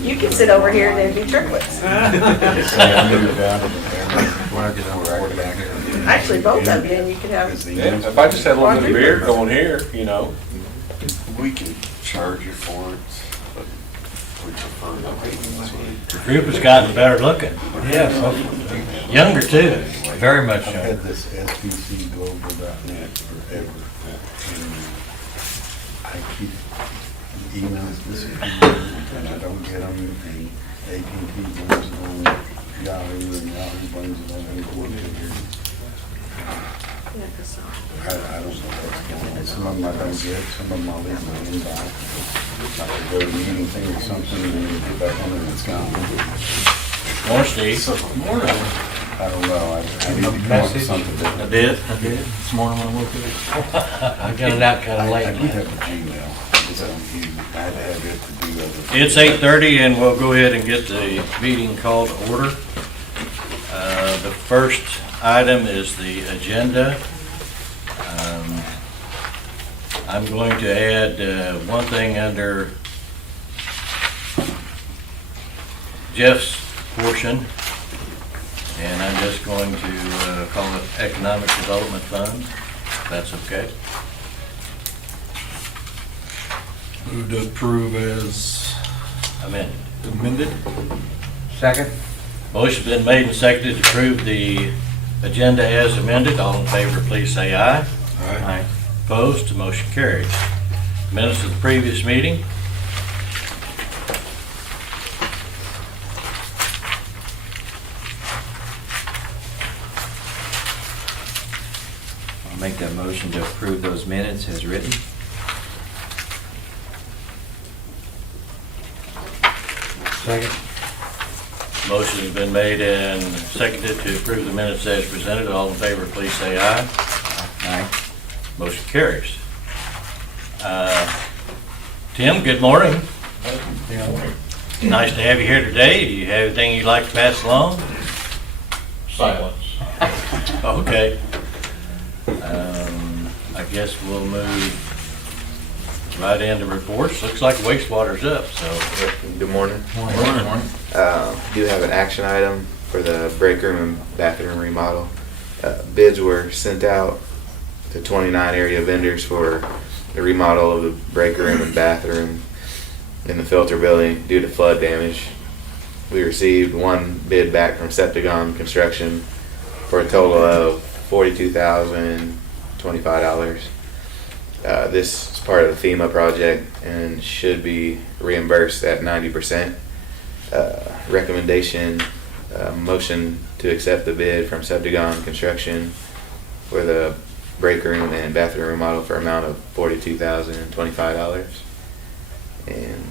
You can sit over here and do triplets. Actually, both of you, and you could have. If I just had a little bit of beer going here, you know. We can charge you for it, but we prefer not paying this way. The group has gotten better looking. Yes, Younger too. very much I've so. had this SBCglobal.net forever. And I keep emails disappearing and I don't get them, and AT&T brings it on Yahoo and Yahoo brings it on here. I don't know what's going on. Some of them I don't get, some of them I'll leave my inbox. I could go to a meeting thing or something and then get back on it and it's gone. More Steve. I don't know, I need to come up with something different. I did this morning when I woke up. I got it out kind of I late. do have a Gmail, it's on you, I had to have it to do other. It's 8:30 and we'll go ahead and get the meeting called to order. The first item is the agenda. I'm going to add one thing under Jeff's portion, and I'm just going to call it Economic Development Fund, if that's okay. Move to approve as Amended. amended. Second? Motion's been made and seconded to approve the agenda as amended. All in favor, please say aye. Aye. Opposed, the motion carries. Minutes of the previous meeting. I'll make that motion to approve those minutes as written. Second? Motion has been made and seconded to approve the minutes as presented. All in favor, please say aye. Aye. Motion carries. Tim, good morning. Nice to have you here today. Do you have anything you'd like to pass along? Silence. Okay. I guess we'll move right into reports. Looks like wastewater's up, so. Good morning. Morning. Do have an action item for the break room and bathroom remodel. Bids were sent out to 29 area vendors for the remodel of the break room and bathroom in the filter building due to flood damage. We received one bid back from Septagon Construction for a total of $42,025. This is part of the FEMA project and should be reimbursed at 90%. Recommendation, motion to accept the bid from Septagon Construction for the break room and bathroom remodel for amount of $42,025. And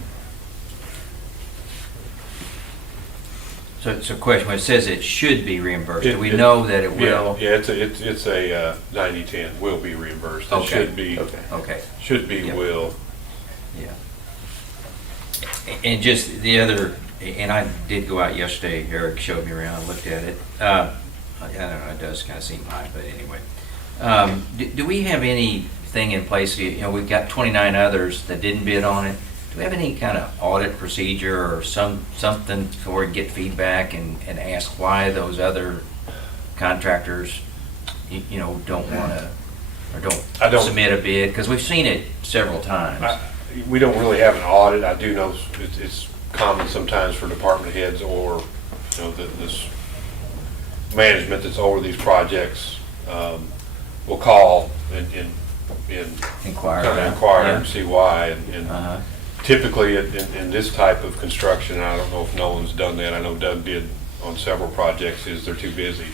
So question, when it says it should be reimbursed, do we It- know that it will? Yeah, it's a 90/10, will be reimbursed. It Okay. should be, Okay, will. yeah. And just the other, and I did go out yesterday, Eric showed me around, looked at it. I don't know, it does kind of seem high, but anyway. Do we have anything in place, you know, we've got 29 others that didn't bid on it. Do we have any kind of audit procedure or something where we get feedback and ask why those other contractors, you know, don't want to, or I don't- submit a bid? Because we've seen it several times. We don't really have an audit. I do know it's common sometimes for department heads or, you know, this management that's over these projects will call and Inquire. kind of inquire and see why. And Uh-huh. typically in this type of construction, I don't know if Nolan's done that. I know Doug did on several projects, is they're too busy.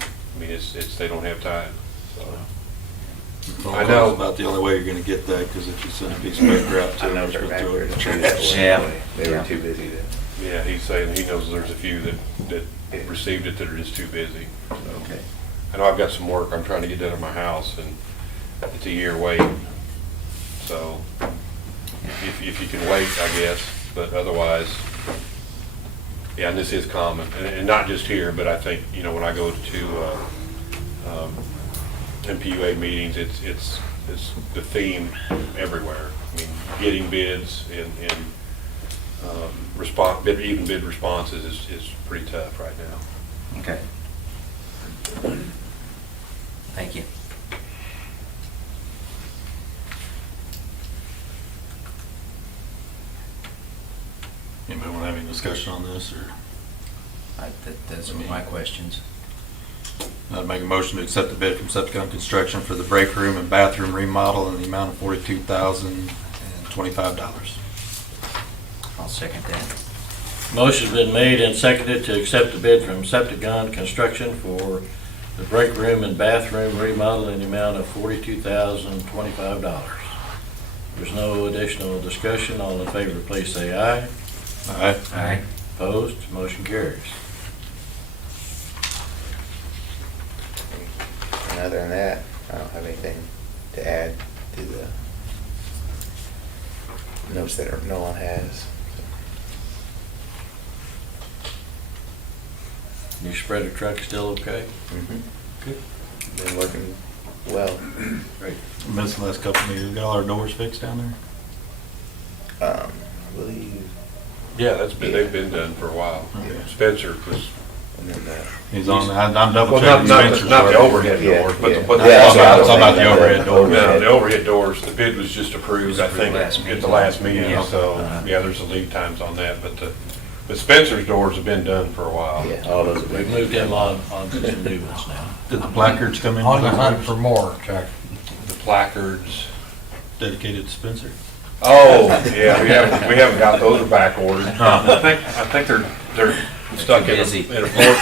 I mean, it's they don't have time, so. I know. About the only way you're gonna get that, because if you send a piece of paper out to I them, know they're they're supposed to backwards. throw it. Yeah. They were Yeah. too busy to. Yeah, he's saying he knows there's a few that received it that are just too busy. So. Okay. I know I've got some work I'm trying to get done at my house, and it's a year wait. So if you can wait, I guess, but otherwise, yeah, and this is common, and not just here, but I think, you know, when I go to MPUA meetings, it's is the theme everywhere. I mean, getting bids and even bid responses is pretty tough right now. Okay. Thank you. Anybody want to have any discussion on this, or That's my questions. I'd make a motion to accept the bid from Septicon Construction for the break room and bathroom remodel in the amount of $42,025. I'll second that. Motion's been made and seconded to accept the bid from Septicon Construction for the break room and bathroom remodel in the amount of $42,025. There's no additional discussion. All in favor, please say aye. Aye. Aye. Opposed? Motion carries. And other than that, I don't have anything to add to the notes that no one has. New spreader truck still okay? Good. Been working well. Great. Missed the last couple of meetings. Got all our doors fixed down there? I believe, Yeah, they've been done for a while. Okay. Spencer was, and then He's on, I'm double well, checking not Spencer's. the work. overhead Yeah, doors, but yeah. the. Yeah, that's what I was Talking about the thinking. overhead doors. No, the overhead doors, the bid was just approved, I It was think, approved last at meeting. the last meeting, Yeah. so, yeah, there's a lead times on that, but Spencer's doors have been done for a while. yeah, all those have We've been. moved him on to some new ones now. Did the placards come in? On the hunt for more, Chuck. The placards. Dedicated to Spencer? Oh, yeah, we haven't got those back ordered. I think they're stuck in busy. in a fort.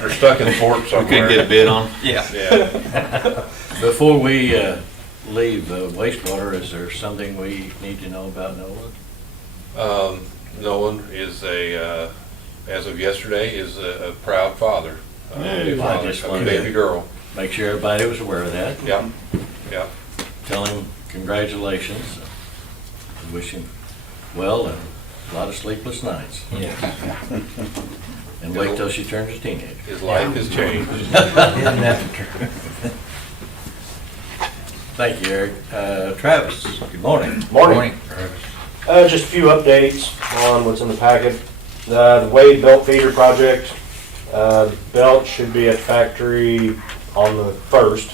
They're stuck in a fort We somewhere. couldn't get a bid on? Yeah. Yeah. Before we leave wastewater, is there something we need to know about Nolan? Nolan is as of yesterday, is a proud father. Hey, A I father just of a wanted baby to- girl. Make sure everybody was aware of that. Yep, yep. Tell him congratulations. Wish him well and a lot of sleepless nights. Yeah. And wait till she turns a teenager. His life has changed. Isn't that the truth? Thank you, Eric. Travis, good morning. Morning. Just a few updates on what's in the packet. The Wade belt feeder project, the belt should be at factory on the 1st.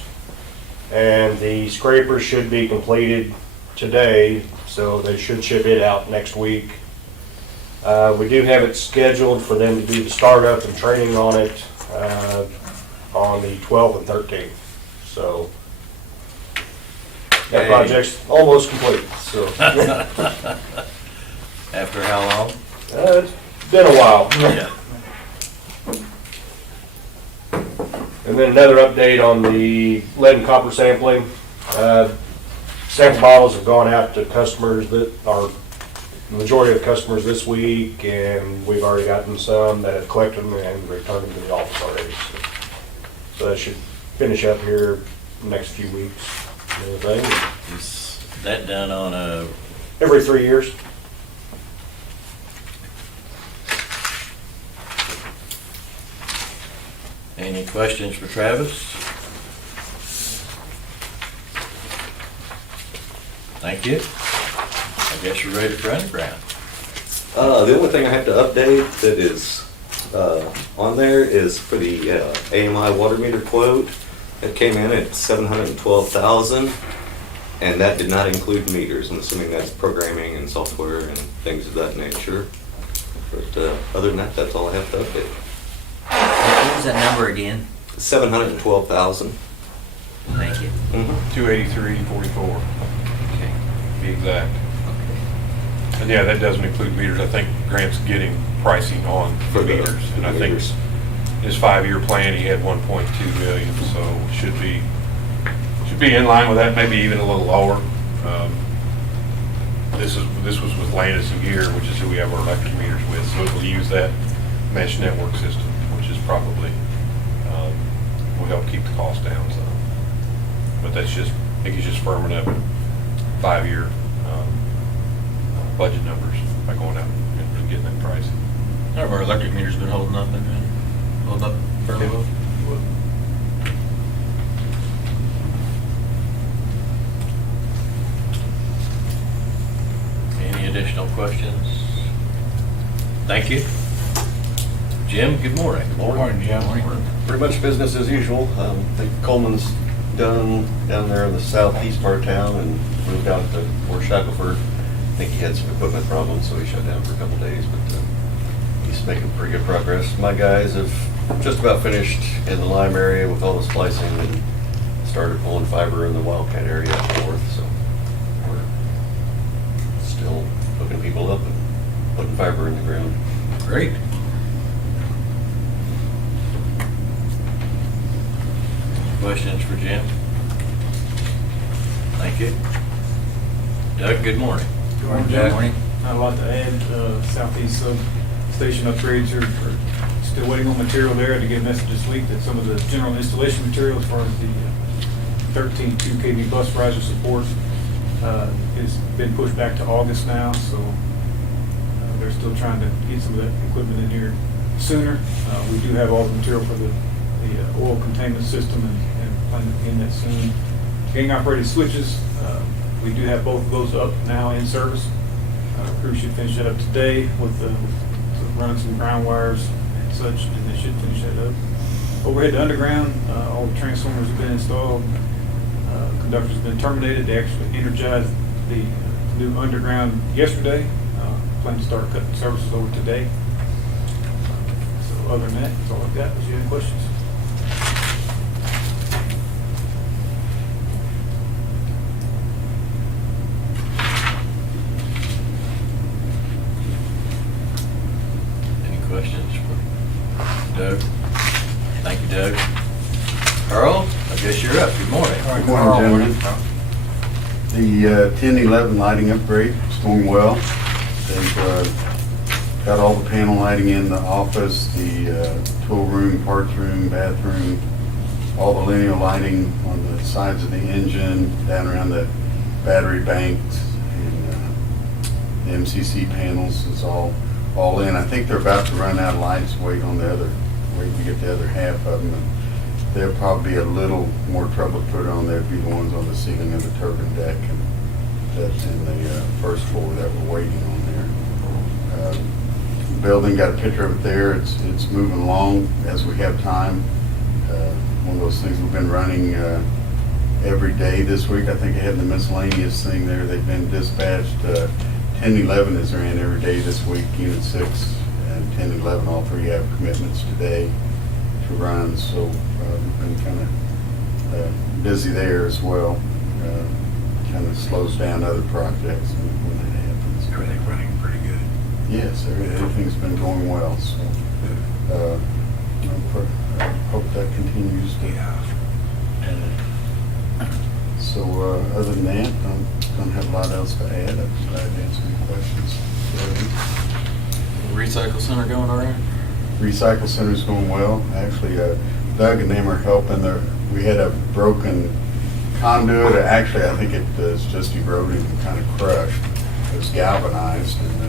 And the scraper should be completed today, so they should ship it out next week. We do have it scheduled for them to do the startup and training on it on the 12th and 13th. So that Yay. project's almost complete, so. After how long? It's been a while. Yeah. And then another update on the lead and copper sampling. Sample bottles have gone out to customers that are, the majority of customers this week, and we've already gotten some that have collected them and returned them to the office already. So that should finish up here the next few weeks. and everything. Is that done on a, Every 3 years. any questions for Travis? Thank you. I guess you're ready for underground. The only thing I have to update that is on there is for the AMI water meter quote. It came in at $712,000, and that did not include meters. I'm assuming that's programming and software and things of that nature. But other than that, that's all I have to update. What was that number again? $712,000. Thank you. 283.44, Okay. to be exact. And yeah, that doesn't include meters. I think Grant's getting pricing on For the meters. And I think meters. his 5-year plan, he had 1.2 million, so should be in line with that, maybe even a little lower. This was with Landis and Gear, which is who we have our electric meters with, so it will use that mesh network system, which is probably, will help keep the cost down, so. But that's just, I think he's just firming up 5-year budget numbers by going out and getting that pricing. Our electric meter's been holding up, they've been holding up fairly well. Thank you. Jim, good morning. Morning, Jim. Pretty much business as usual. I think Coleman's done down there in the southeast part of town and moved out to Fort Shackelford. I think he had some equipment problems, so he shut down for a couple days, but he's making pretty good progress. My guys have just about finished in the Lime area with all the splicing and started pulling fiber in the Wildcat area up north, so we're still hooking people up and putting fiber in the ground. Great. Questions for Jim? Thank you. Doug, good morning. Good morning, Jack. Not a lot to add. Southeast substation upgrades are still waiting on material there to get a message this week that some of the general installation material as far as the 13 2 kV bus riser support has been pushed back to August now, so they're still trying to get some of that equipment in here sooner. We do have all the material for the oil containment system and plan to begin that soon. Gang operated switches, we do have both of those up now in service. Crew should finish that up today with running some ground wires and such, and they should finish that up. Overhead to underground, all the transformers have been installed. Conductor's been terminated. They actually energized the new underground yesterday. Plan to start cutting services over today. So other than that, that's all I've got. Do you have any questions? Any questions for Doug? Thank you, Doug. Earl, I guess you're up. Good morning. Good morning, gentlemen. The 1011 lighting upgrade is going well. They've got all the panel lighting in the office, the tool room, parts room, bathroom, all the linear lighting on the sides of the engine, down around the battery banks, and the MCC panels is all in. I think they're about to run out of lights, waiting to get the other half of them. There'll probably be a little more trouble to put on there, be the ones on the ceiling of the turbine deck and that's in the first floor that we're waiting on there. Building, got a picture of it there. It's moving along as we have time. One of those things we've been running every day this week. I think I had the miscellaneous thing there. They've been dispatched. 1011 is ran every day this week. Unit 6 and 1011, all three have commitments today to run. So we've been kind of busy there as well. Kind of slows down other projects when that happens. Everything running pretty good. Yes, everything's been going well, so I hope that continues to. So other than that, I don't have a lot else to add. I'm glad to answer any questions. Recycle center going all right? Recycle center's going well. Actually, Doug and them are helping. We had a broken conduit. Actually, I think it was just eroded and kind of crushed. It was galvanized, and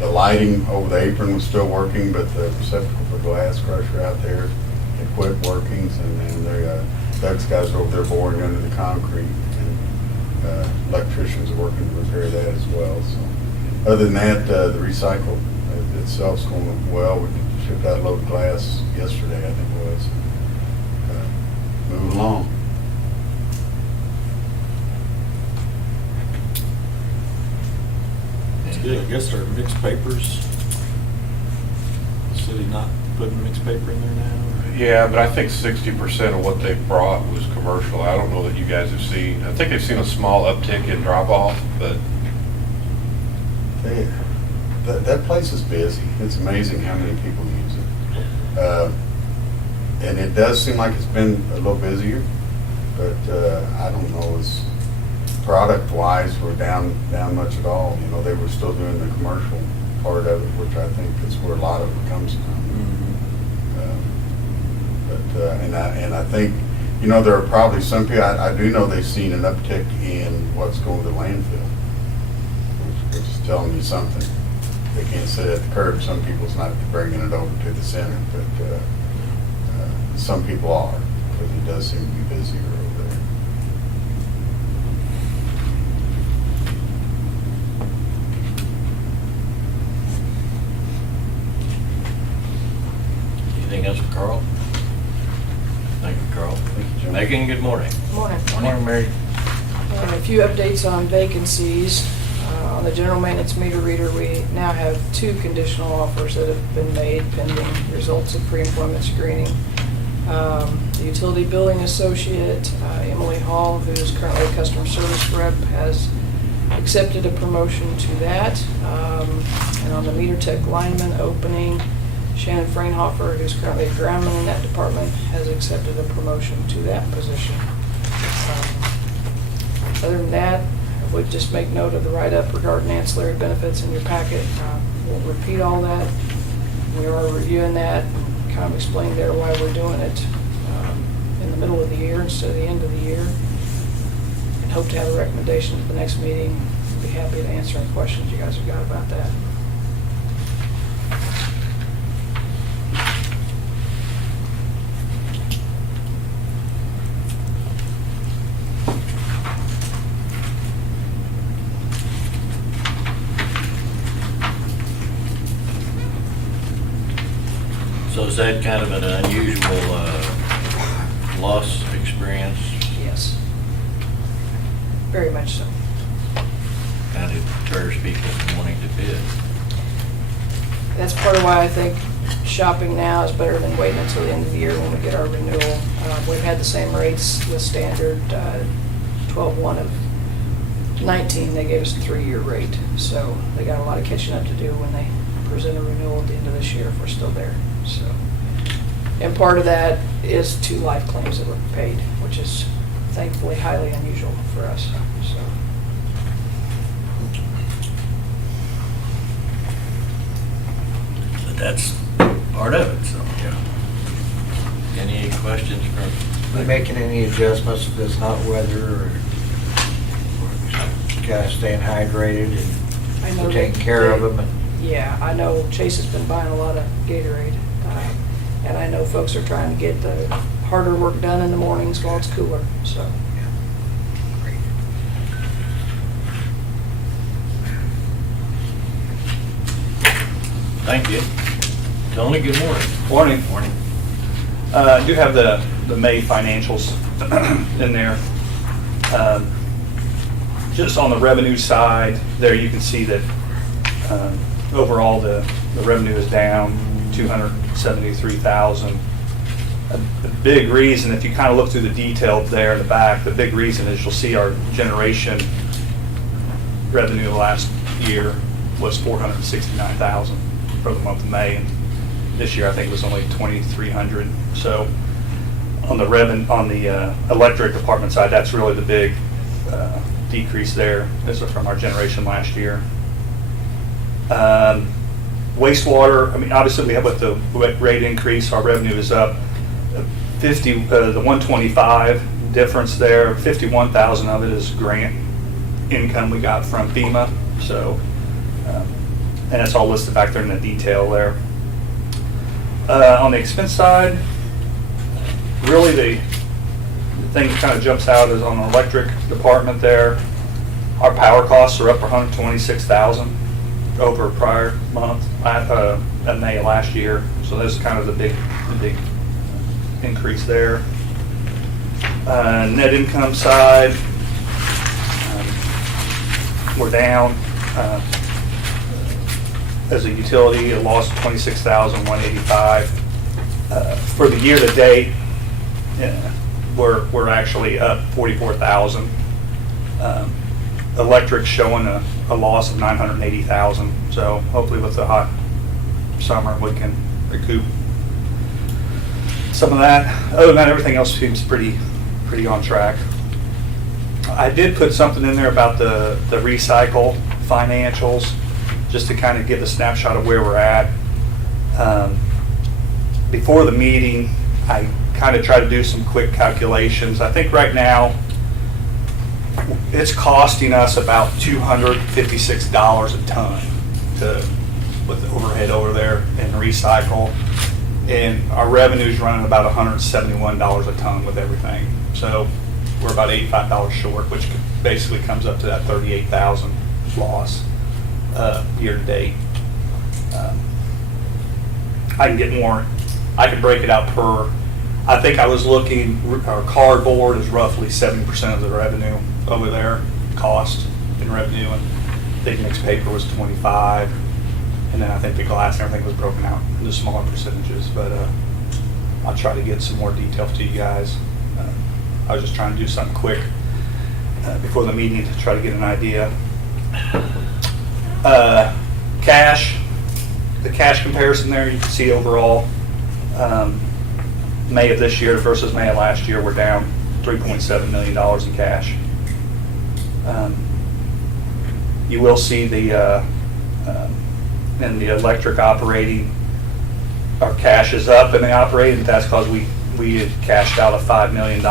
the lighting over the apron was still working, but the receptacle for glass crusher out there had quit working, and then Doug's guys are over there boring under the concrete, and electricians are working to repair that as well. So, other than that, the recycle itself's going well. We shipped out a load of glass yesterday, I think it was. Moving along. It's good. I guess our mixed papers, the city not putting mixed paper in there now? Yeah, but I think 60% of what they brought was commercial. I don't know that you guys have seen, I think they've seen a small uptick in drop-off, but That place is busy. It's amazing how many people use it. And it does seem like it's been a little busier, but I don't know, as product-wise, we're down much at all. You know, they were still doing the commercial part of it, which I think is where a lot of it comes from. And I think, you know, there are probably some people, I do know they've seen an uptick in what's going to landfill, which is telling me something. They can't sit at the curb. Some people's not bringing it over to the center, but some people are, because it does seem to be busier over there. else for Carl? Thank you, Carl. Megan, good morning. Morning. Morning, Mary. A few updates on vacancies. On the general maintenance meter reader, we now have 2 conditional offers that have been made pending results of pre-employment screening. The utility billing associate, Emily Hall, who is currently a customer service rep, has accepted a promotion to that. And on the meter tech lineman opening, Shannon Fraunhofer, who's currently a groundman in that department, has accepted a promotion to that position. Other than that, I would just make note of the write-up regarding ancillary benefits in your packet. Won't repeat all that. We are reviewing that, kind of explain there why we're doing it in the middle of the year instead of the end of the year. And hope to have a recommendation at the next meeting. Be happy to answer any questions you guys have got about that. So is that kind of an unusual loss experience? Yes. Very much so. Kind of deters people from wanting to bid. That's part of why I think shopping now is better than waiting until the end of the year when we get our renewal. We've had the same rates with standard 12/1 of 19. They gave us a 3-year rate. So they got a lot of catching up to do when they present a renewal at the end of this year if we're still there. So, and part of that is 2 life claims that were paid, which is thankfully highly unusual for us. So. But that's part of it, so, yeah. Any questions from? We making any adjustments to this hot weather, or guys staying hydrated I know and taking they- care of them? Yeah, I know Chase has been buying a lot of Gatorade, and I know folks are trying to get the harder work done in the mornings while it's cooler, so. Thank you. Tony, good morning. Morning. Morning. I do have the May financials in there. Just on the revenue side, there you can see that overall the revenue is down $273,000. The big reason, if you kind of look through the detail there in the back, the big reason is you'll see our generation revenue last year was $469,000 for the month of May, and this year I think it was only $2,300. So on the electric department side, that's really the big decrease there. This is from our generation last year. Wastewater, I mean, obviously we have with the rate increase, our revenue is up 50, the 125 difference there, 51,000 of it is grant income we got from FEMA. So, and it's all listed back there in the detail there. On the expense side, really the thing that kind of jumps out is on the electric department there. Our power costs are up 126,000 over prior month, in May of last year. So that's kind of the big increase there. Net income side, we're down. As a utility, a loss of $26,185. For the year to date, we're actually up $44,000. Electric showing a loss of $980,000. So hopefully with the hot summer, we can recoup some of that. Other than that, everything else seems pretty on track. I did put something in there about the recycle financials, just to kind of give a snapshot of where we're at. Before the meeting, I kind of tried to do some quick calculations. I think right now, it's costing us about $256 a ton with the overhead over there and recycle. And our revenue's running about $171 a ton with everything. So we're about $85 short, which basically comes up to that 38,000 loss year to date. I can get more I could break it out per, I think I was looking, our cardboard is roughly 70% of the revenue over there, cost and revenue, and I think mixed paper was 25, and then I think the glass and everything was broken out into smaller percentages, but I'll try to get some more details to you guys. I was just trying to do something quick before the meeting to try to get an idea. Cash, the cash comparison there, you can see overall, May of this year versus May of last year, we're down $3.7 million in cash. You will see the in the electric operating, our cash is up in the operating. That's because we had cashed out a $5 million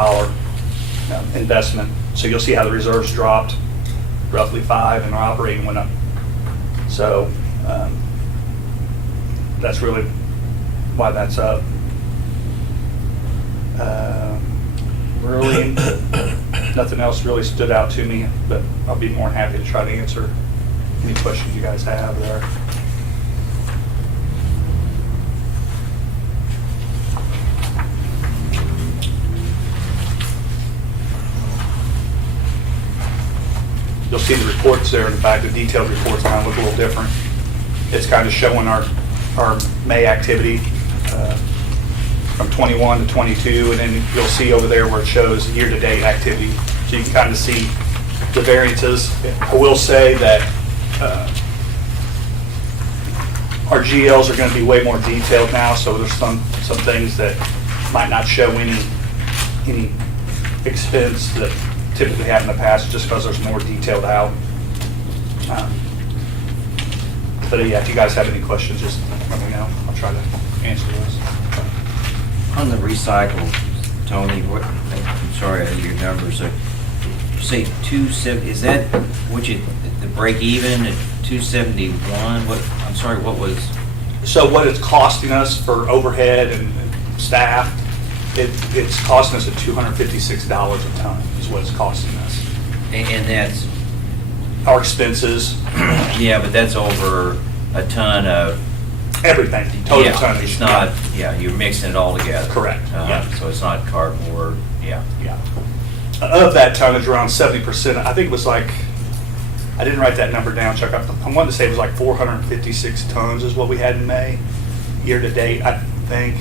investment. So you'll see how the reserves dropped roughly 5 and our operating went up. So that's really why that's up. Really, nothing else really stood out to me, but I'll be more than happy to try to answer any questions you guys have there. You'll see the reports there. In fact, the detailed reports kind of look a little different. It's kind of showing our May activity from 21 to 22, and then you'll see over there where it shows year-to-date activity. So you can kind of see the variances. I will say that our GLs are going to be way more detailed now, so there's some things that might not show any expense that typically have in the past, just because there's more detailed out. But yeah, if you guys have any questions, just let me know. I'll try to answer those. On the recycle, Tony, I'm sorry, I didn't your numbers. You say 270, is that the break even at 271? I'm sorry, what was? So what it's costing us for overhead and staff, it's costing us at $256 a ton is what it's costing us. And that's? Our expenses. Yeah, but that's over a ton of? Everything, total yeah, tonnage. It's not, you're mixing it all together. Correct, yeah. So it's not cardboard, yeah. Yeah. Of that tonnage, around 70%, I think it was like, I didn't write that number down, Chuck. I wanted to say it was like 456 tons is what we had in May, year to date, I think.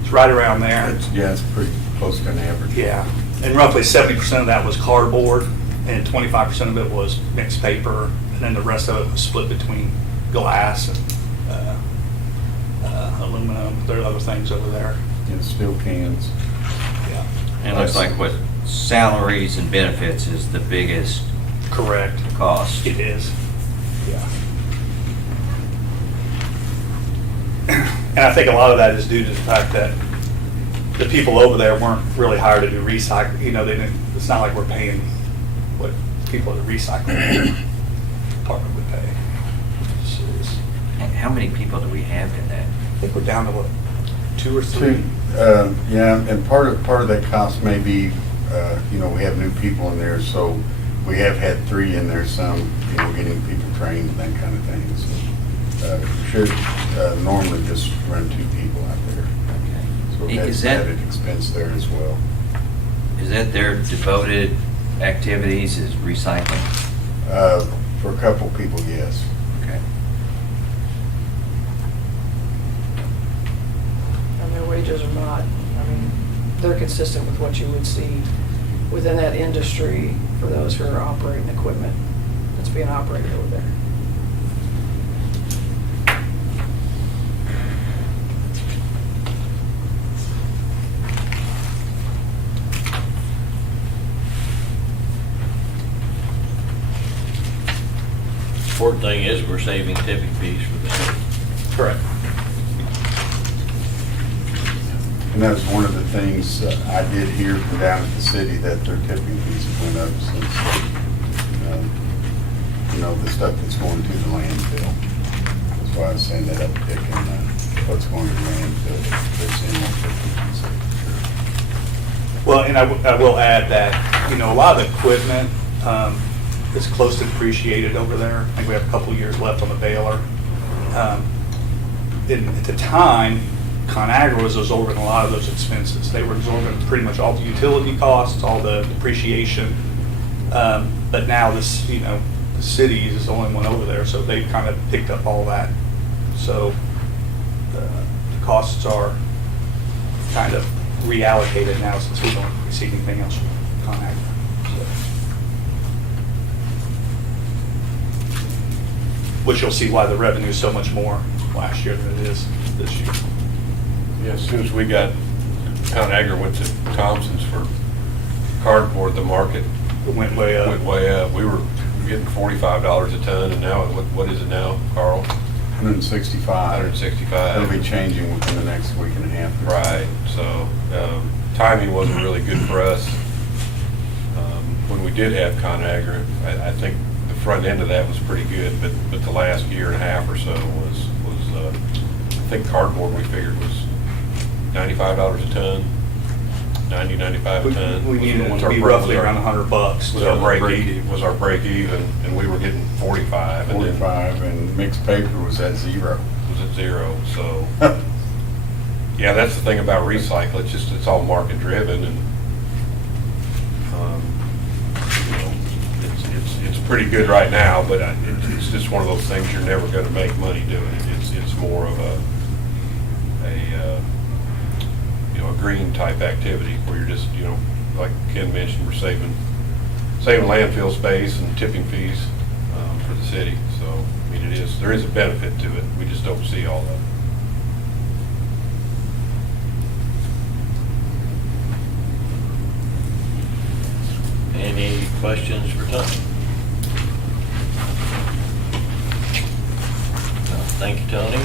It's right around there. It's pretty close to an average. Yeah, and roughly 70% of that was cardboard, and 25% of it was mixed paper, and then the rest of it was split between glass and aluminum. There are other things over there. And steel cans. Yeah. And it looks like what salaries and benefits is the biggest Correct. cost. It is. Yeah. And I think a lot of that is due to the fact that the people over there weren't really hired to do recycling. You know, it's not like we're paying what people at the recycling department would pay. And how many people do we have in that? I think we're down to what, 2 or 3? Yeah, and part of that cost may be, we have new people in there, so we have had 3 in there, some, getting people trained and that kind of thing. So, should normally just run 2 people out there. Okay. So Is that's that- added expense there as well. Is that their devoted activities, is recycling? For a couple people, yes. Okay. And their wages are not, they're consistent with what you would see within that industry for those who are operating equipment that's being operated over there. Important thing is we're saving tipping fees for the city. Correct. And that was one of the things I did hear from down at the city, that their tipping fees went up since, the stuff that's going to the landfill. That's why I was saying that uptick in what's going to the landfill. They're seeing more tipping fees. Well, and I will add that, a lot of the equipment is close to depreciated over there. I think we have a couple of years left on the baler. At the time, ConAgra was absorbing a lot of those expenses. They were absorbing pretty much all the utility costs, all the depreciation. But now this, the city is the only one over there, so they've kind of picked up all that. So the costs are kind of reallocated now since we don't receive anything else from ConAgra. Which you'll see why the revenue is so much more last year than it is this year. Yeah, as soon as we got, ConAgra went to Thompson's for cardboard, the market It went way up. went way up. We were getting $45 a ton, and now, what is it now, Carl? 165. 165. It'll be changing within the next week and a half. Right, so timing wasn't really good for us. When we did have ConAgra, I think the front end of that was pretty good, but the last year and a half or so was I think cardboard we figured was $95 a ton, 95 a ton. We needed it Was to our be break- roughly around $100. Was our break even, and we were getting 45. And then 45, and mixed paper was at 0. was at 0, so. Yeah, that's the thing about recycle, it's all market driven, and, it's pretty good right now, but it's just one of those things you're never gonna make money doing it. It's more of a green type activity where you're just, like Ken mentioned, we're saving landfill space and tipping fees, for the city, so, I mean, there is a benefit to it, we just don't see all of it. Any questions for Tony? Thank you, Tony.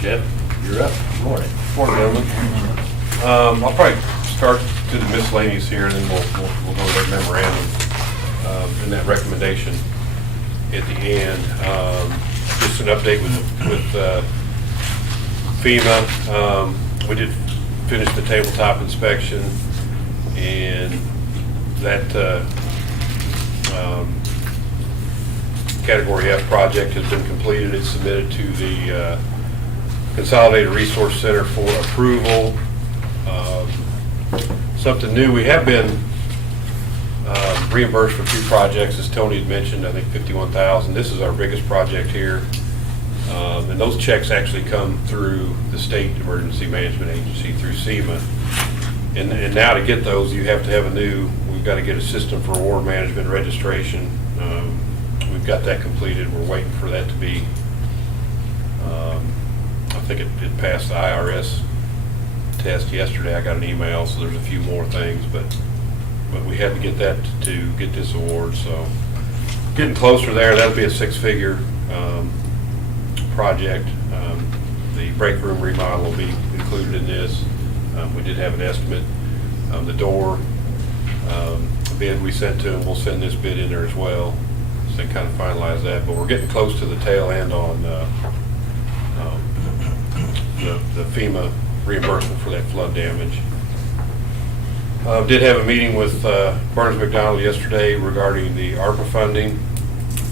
Jeff, you're up. Good morning. Morning, gentlemen. I'll probably start to the miscellaneous here, and then we'll go to that memorandum and that recommendation at the end. Just an update with FEMA. We did finish the tabletop inspection, and that Category F project has been completed. It's submitted to the Consolidated Resource Center for approval. Something new, we have been reimbursed for 2 projects, as Tony had mentioned, I think $51,000. This is our biggest project here. And those checks actually come through the State Emergency Management Agency, through SEMA. And now to get those, you have to have we've got to get a system for award management registration. We've got that completed. We're waiting for that to be, I think it passed the IRS test yesterday. I got an email, so there's a few more things, but we had to get that to get this award, so getting closer there. That'll be a 6-figure project. The break room remodel will be included in this. We did have an estimate. The door bid we sent to them, we'll send this bid in there as well, so they kind of finalize that, but we're getting close to the tail end on the FEMA reimbursement for that flood damage. Did have a meeting with Burns McDonald yesterday regarding the ARPA funding.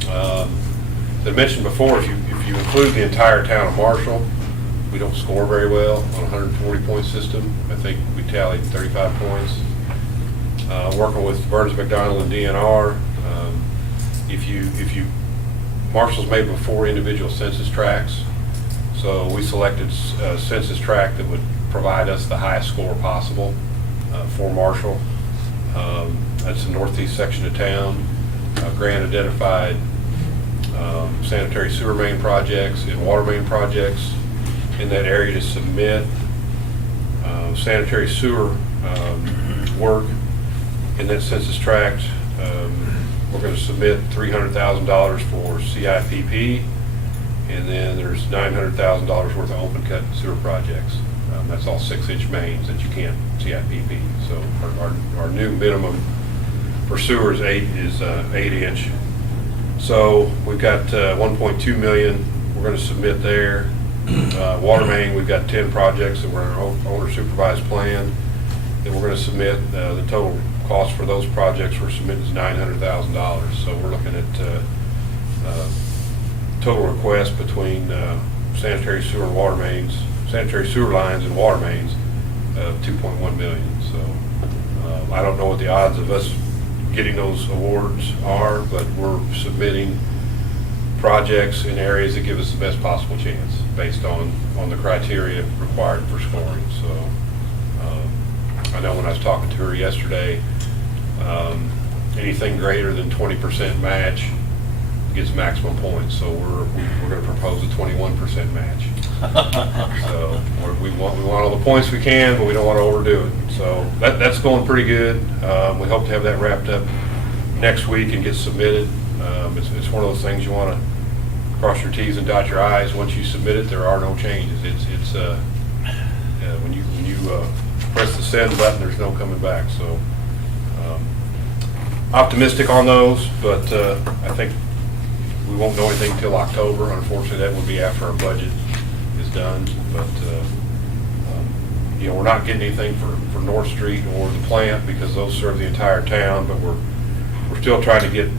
As I mentioned before, if you include the entire town of Marshall, we don't score very well on a 140-point system. I think we tallied 35 points. Working with Burns McDonald and DNR, Marshall's made with 4 individual census tracts. So we selected a census tract that would provide us the highest score possible for Marshall. That's the northeast section of town. Grant identified sanitary sewer main projects and water main projects in that area to submit. Sanitary sewer work in that census tract. We're going to submit $300,000 for CIPP, and then there's $900,000 worth of open cut sewer projects. That's all 6-inch mains that you can't CIPP. So our new minimum for sewer is 8-inch. So we've got 1.2 million we're going to submit there. Water main, we've got 10 projects that were in our owner supervised plan that we're going to submit. The total cost for those projects we're submitting is $900,000. So we're looking at total request between sanitary sewer and water mains, sanitary sewer lines and water mains of $2.1 million. So I don't know what the odds of us getting those awards are, but we're submitting projects in areas that give us the best possible chance based on the criteria required for scoring. So I know when I was talking to her yesterday, anything greater than 20% match gets maximum points. So we're going to propose a 21% match. So we want all the points we can, but we don't want to overdo it. So that's going pretty good. We hope to have that wrapped up next week and get submitted. It's one of those things you want to cross your T's and dot your I's. Once you submit it, there are no changes. It's when you press the send button, there's no coming back. So optimistic on those, but I think we won't know anything until October. Unfortunately, that would be after our budget is done. But we're not getting anything for North Street or the plant because those serve the entire town. But we're still trying to get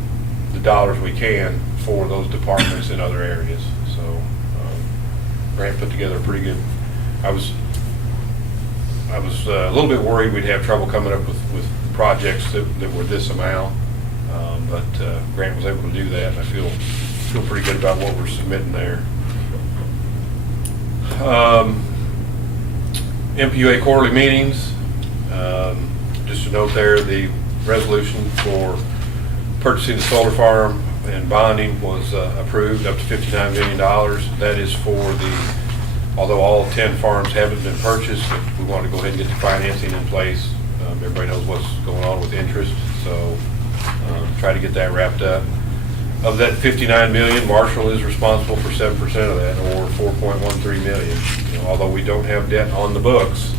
the dollars we can for those departments in other areas. So Grant put together a pretty good. I was a little bit worried we'd have trouble coming up with projects that were this amount, but Grant was able to do that, and I feel pretty good about what we're submitting there. MPUA quarterly meetings. Just a note there, the resolution for purchasing the solar farm and bonding was approved up to $59 million. That is for although all 10 farms haven't been purchased, we want to go ahead and get the financing in place. Everybody knows what's going on with interest, so try to get that wrapped up. Of that $59 million, Marshall is responsible for 7% of that, or $4.13 million. Although we don't have debt on the books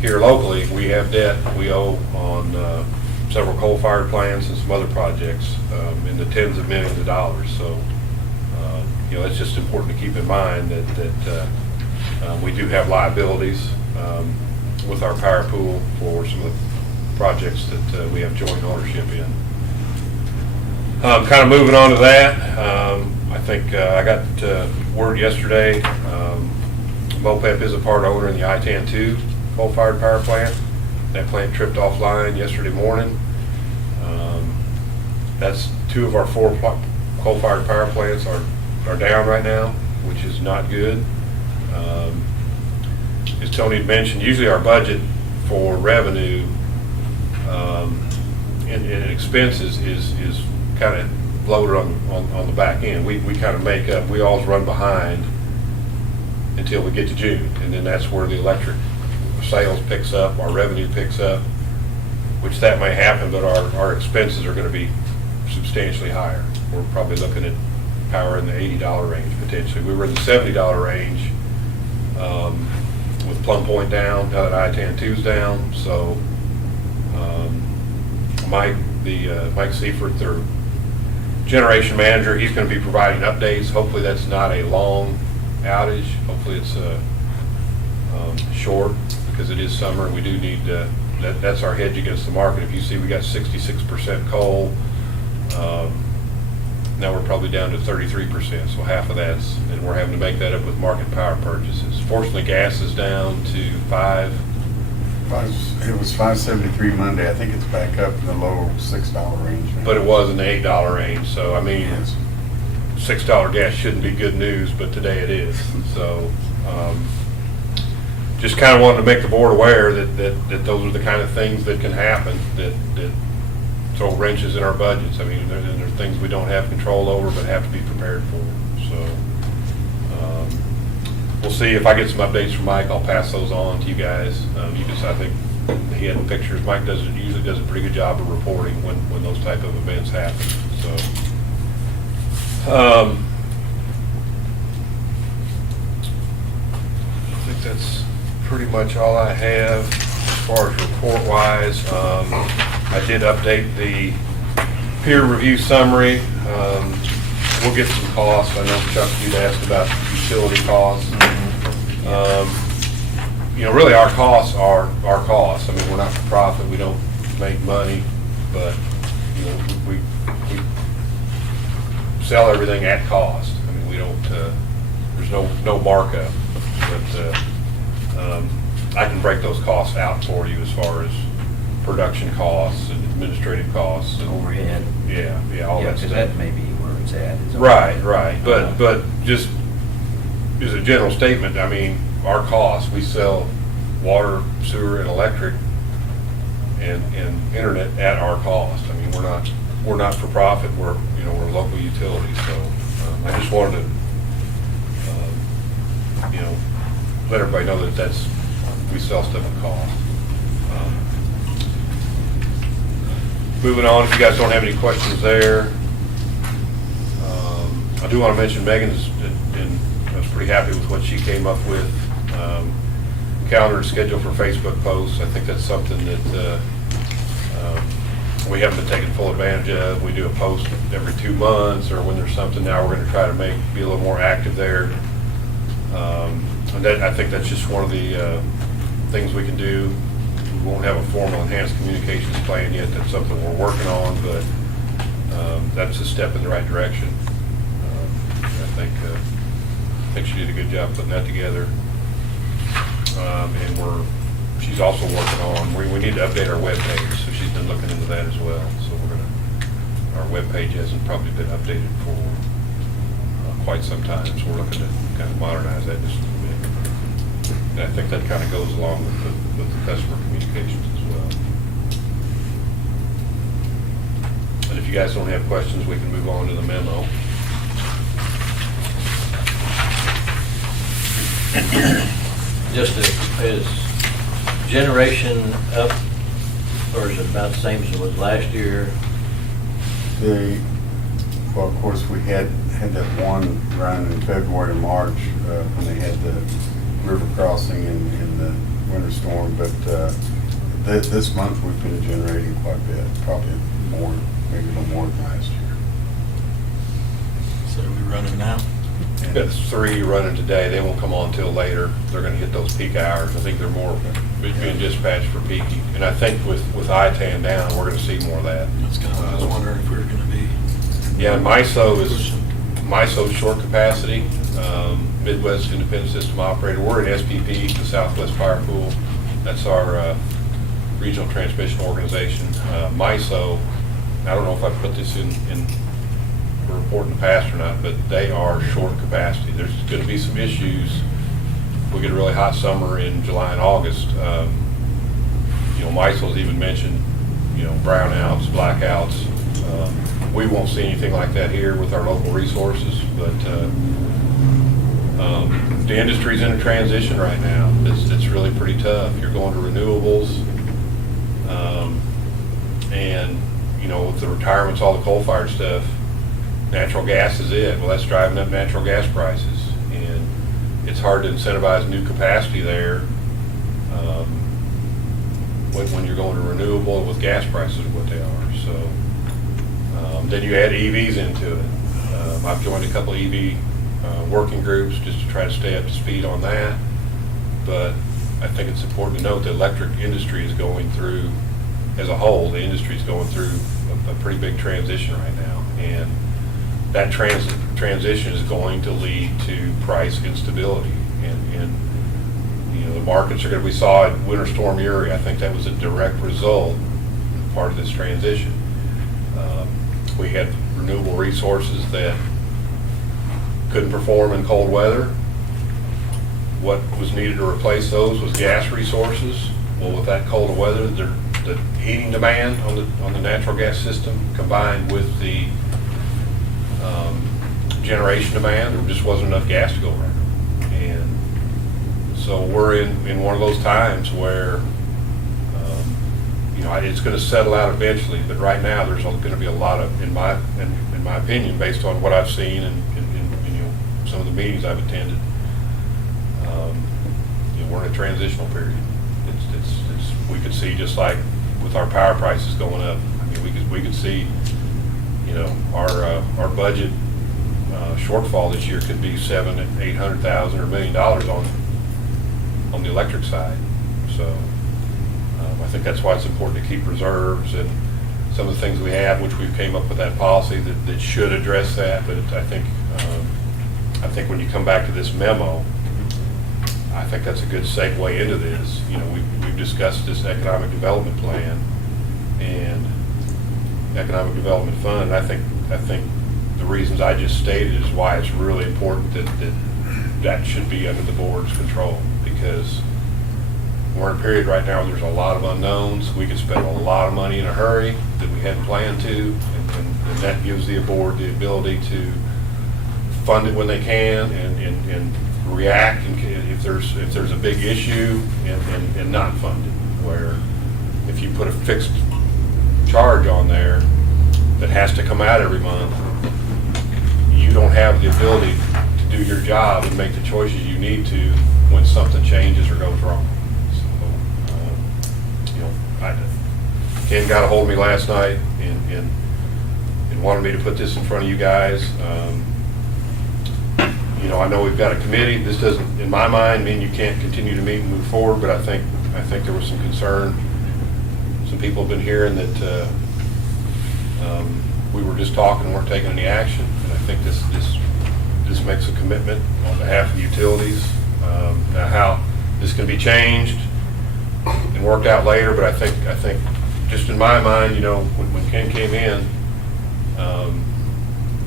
here locally, we have debt we owe on several coal-fired plants and some other projects in the tens of millions of dollars. So it's just important to keep in mind that we do have liabilities with our power pool for some of the projects that we have joint ownership in. Kind of moving on to that, I think I got word yesterday, MOPEP is a part owner in the ITAN-2 coal-fired power plant. That plant tripped offline yesterday morning. That's 2 of our 4 coal-fired power plants are down right now, which is not good. As Tony had mentioned, usually our budget for revenue and expenses is kind of loaded on the back end. We kind of make up. We always run behind until we get to June, and then that's where the electric sales picks up, our revenue picks up, which that may happen, but our expenses are going to be substantially higher. We're probably looking at power in the $80 range potentially. We were in the $70 range with Plum Point down, now that ITAN-2's down. So Mike Seifert, their generation manager, he's going to be providing updates. Hopefully that's not a long outage. Hopefully it's short, because it is summer and we do need that's our hedge against the market. If you see, we got 66% coal. Now we're probably down to 33%, so half of that's, and we're having to make that up with market power purchases. Fortunately, gas is down to 5. It was $5.73 Monday. I think it's back up in the low $6 range now. But it was in the $8 range, so I mean, Yes. $6 gas shouldn't be good news, but today it is. So just kind of wanted to make the board aware that those are the kind of things that can happen that throw wrenches in our budgets. I mean, there are things we don't have control over but have to be prepared for. So we'll see. If I get some updates from Mike, I'll pass those on to you guys. I think he had the pictures. Mike usually does a pretty good job of reporting when those type of events happen. So I think that's pretty much all I have as far as report-wise. I did update the peer review summary. We'll get some costs. I know Chuck, you'd asked about utility costs. Really our costs are our costs. I mean, we're not for profit. We don't make money, but we sell everything at cost. I mean, we don't. There's no markup. But I can break those costs out for you as far as production costs and administrative costs. and- Overhead. Yeah, all Yeah, that because stuff. that may be where it's at. is Right, overhead. right, but just as a general statement, I mean, our costs, we sell water, sewer, and electric and internet at our cost. I mean, we're not for profit, we're a local utility, so I just wanted to, let everybody know that we sell stuff at cost. Moving on, if you guys don't have any questions there, I do want to mention Megan's, and I was pretty happy with what she came up with. Calendar schedule for Facebook posts. I think that's something that we haven't been taking full advantage of. We do a post every 2 months, or when there's something. Now we're going to try to be a little more active there. And I think that's just one of the things we can do. We won't have a formal enhanced communications plan yet. That's something we're working on, but that's a step in the right direction. I think she did a good job putting that together. And she's also working on, we need to update our webpage, so she's been looking into that as well. So our webpage hasn't probably been updated for quite some time, so we're looking to kind of modernize that just a little bit. And I think that kind of goes along with the customer communications as well. And if you guys don't have questions, we can move on to the memo. Just is generation up, or is it about the same as it was last year? Well, of course, we had that one run in February and March when they had the river crossing and the winter storm, but this month we've been generating quite a bit, probably more, maybe a little more than last year. So are we running now? We've got 3 running today. They won't come on till later. They're going to hit those peak hours. I think they're more being dispatched for peaking. And I think with ITAN down, we're going to see more of that. That's kind of what I was wondering if we were going to be. Yeah, MISO's short capacity, Midwest Independent System Operator. We're in SPP, the Southwest Fire Pool. That's our regional transmission organization. MISO, I don't know if I put this in the report in the past or not, but they are short capacity. There's going to be some issues. We get a really hot summer in July and August. MISO's even mentioned, brownouts, blackouts. We won't see anything like that here with our local resources, but the industry's in a transition right now. It's really pretty tough. You're going to renewables, and with the retirements, all the coal-fired stuff, natural gas is it. Well, that's driving up natural gas prices, and it's hard to incentivize new capacity there when you're going to renewable with gas prices what they are. So then you add EVs into it. I've joined a couple EV working groups just to try to stay up to speed on that. But I think it's important to note the electric industry is going through, as a whole, the industry is going through a pretty big transition right now. And that transition is going to lead to price instability. And the markets are going to, we saw it, Winter Storm Uri, I think that was a direct result, part of this transition. We had renewable resources that couldn't perform in cold weather. What was needed to replace those was gas resources. Well, with that colder weather, the heating demand on the natural gas system combined with the generation demand, there just wasn't enough gas to go around. And so we're in one of those times where it's going to settle out eventually, but right now there's going to be a lot of, in my opinion, based on what I've seen and some of the meetings I've attended, we're in a transitional period. We could see, just like with our power prices going up, we could see, our budget shortfall this year could be $700,000, $800,000 or $1 million on the electric side. So I think that's why it's important to keep reserves and some of the things we have, which we've came up with that policy that should address that. But I think when you come back to this memo, I think that's a good segue into this. You know, we've discussed this economic development plan and economic development fund. And I think the reasons I just stated is why it's really important that should be under the board's control, because we're in a period right now where there's a lot of unknowns. We could spend a lot of money in a hurry that we hadn't planned to, and that gives the board the ability to fund it when they can and react if there's a big issue and not fund it. Where if you put a fixed charge on there that has to come out every month, you don't have the ability to do your job and make the choices you need to when something changes or goes wrong. So, you know, Ken got a hold of me last night and wanted me to put this in front of you guys. You know, I know we've got a committee. This doesn't, in my mind, mean you can't continue to meet and move forward, but I think there was some concern. Some people have been hearing that we were just talking and weren't taking any action. And I think this makes a commitment on behalf of the utilities. Now, how this can be changed and worked out later, but I think just in my mind, you know, when Ken came in,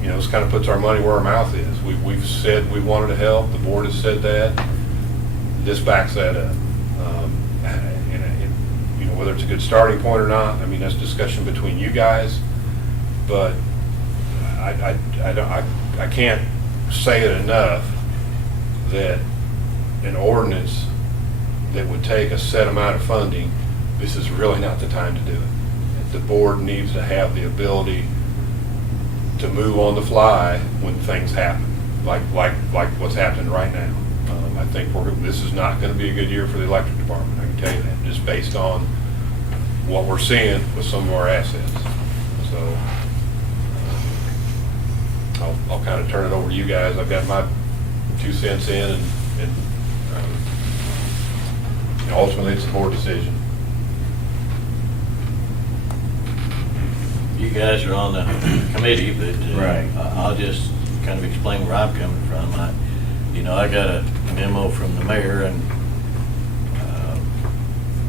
you know, this kind of puts our money where our mouth is. We've said we wanted to help. The board has said that. This backs that up. And you know, whether it's a good starting point or not, I mean, that's discussion between you guys. But I can't say it enough that an ordinance that would take a set amount of funding, this is really not the time to do it. The board needs to have the ability to move on the fly when things happen, like what's happening right now. I think this is not going to be a good year for the electric department. I can tell you that, just based on what we're seeing with some of our assets. So I'll kind of turn it over to you guys. I've got my 2 cents in, and you know, ultimately it's a board decision. You guys are on the committee, but Right. I'll just kind of explain where I'm coming from. I got a memo from the mayor, and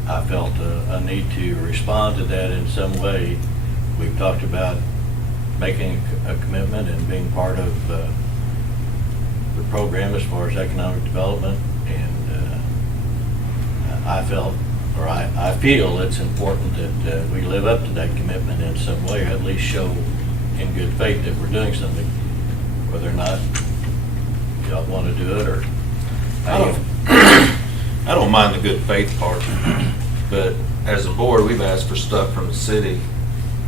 I felt a need to respond to that in some way. We've talked about making a commitment and being part of the program as far as economic development, and I feel it's important that we live up to that commitment in some way, or at least show in good faith that we're doing something, whether or not y'all want to do it or. I don't mind the good faith part, but as a board, we've asked for stuff from the city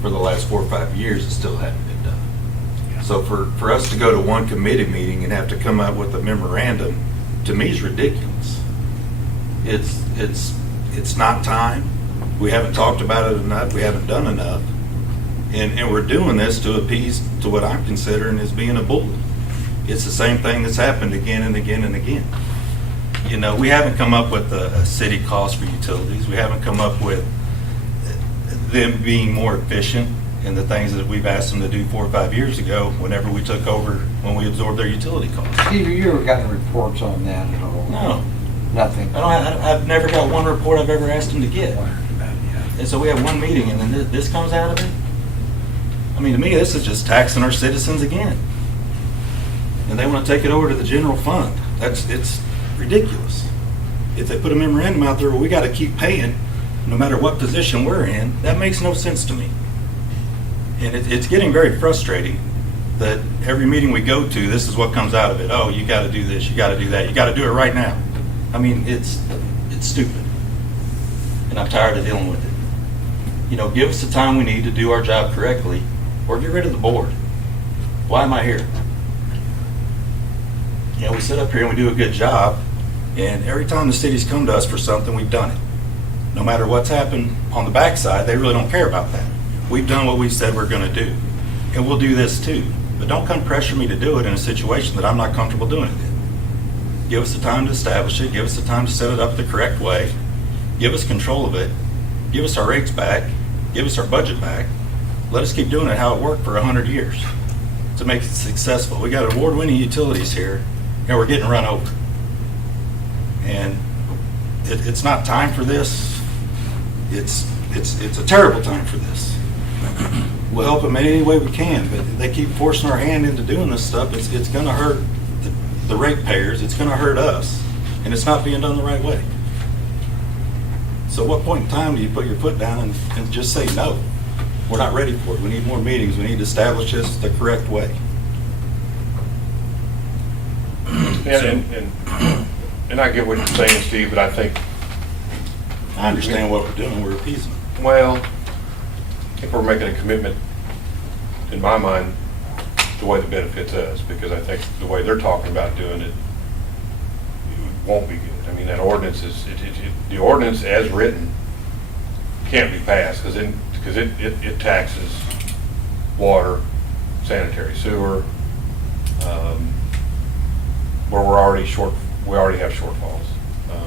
for the last 4 or 5 years that still haven't been done. So for us to go to one committee meeting and have to come up with a memorandum, to me is ridiculous. It's not time. We haven't talked about it enough. We haven't done enough. And we're doing this to appease to what I'm considering as being a bully. It's the same thing that's happened again and again and again. You know, we haven't come up with a city cost for utilities. We haven't come up with them being more efficient in the things that we've asked them to do 4 or 5 years ago whenever we took over, when we absorbed their utility costs. Steve, you ever gotten reports on that at all? No. Nothing? I've never got one report I've ever asked them to get. And so we have one meeting and then this comes out of it? I mean, to me, this is just taxing our citizens again. And they want to take it over to the general fund. It's ridiculous. If they put a memorandum out there where we got to keep paying no matter what position we're in, that makes no sense to me. And it's getting very frustrating that every meeting we go to, this is what comes out of it. Oh, you got to do this, you got to do that, you got to do it right now. I mean, it's stupid. And I'm tired of dealing with it. You know, give us the time we need to do our job correctly, or get rid of the board. Why am I here? You know, we sit up here and we do a good job, and every time the city's come to us for something, we've done it. No matter what's happened on the backside, they really don't care about that. We've done what we said we're going to do, and we'll do this too. But don't come pressure me to do it in a situation that I'm not comfortable doing it in. Give us the time to establish it. Give us the time to set it up the correct way. Give us control of it. Give us our rates back. Give us our budget back. Let us keep doing it how it worked for 100 years to make it successful. We got award-winning utilities here, and we're getting run over. And it's not time for this. It's a terrible time for this. We'll help them in any way we can, but they keep forcing our hand into doing this stuff. It's going to hurt the ratepayers. It's going to hurt us, and it's not being done the right way. So what point in time do you put your foot down and just say, no, we're not ready for it. We need more meetings. We need to establish this the correct way. And I get what you're saying, Steve, but I think, I understand what we're doing. We're appeasing them. well, I think we're making a commitment, in my mind, the way that benefits us, because I think the way they're talking about doing it won't be good. I mean, that ordinance is, the ordinance as written can't be passed, because it taxes water, sanitary sewer, where we already have shortfalls.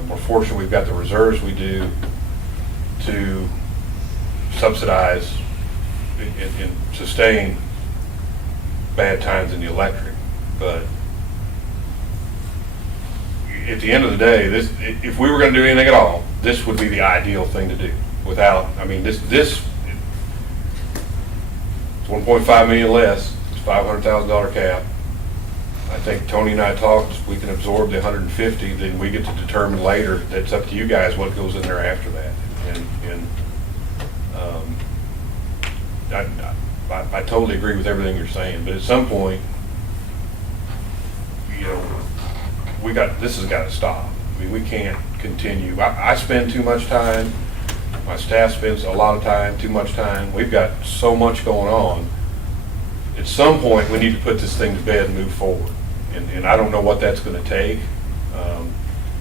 We're fortunate we've got the reserves we do to subsidize and sustain bad times in the electric. But at the end of the day, if we were going to do anything at all, this would be the ideal thing to do. Without, I mean, it's $1.5 million less, it's $500,000 cap. I think Tony and I talked, we can absorb the 150, then we get to determine later, that's up to you guys what goes in there after that. And I totally agree with everything you're saying, but at some point, you know, this has got to stop. I mean, we can't continue. I spend too much time, my staff spends a lot of time, too much time. We've got so much going on. At some point, we need to put this thing to bed and move forward. And I don't know what that's going to take,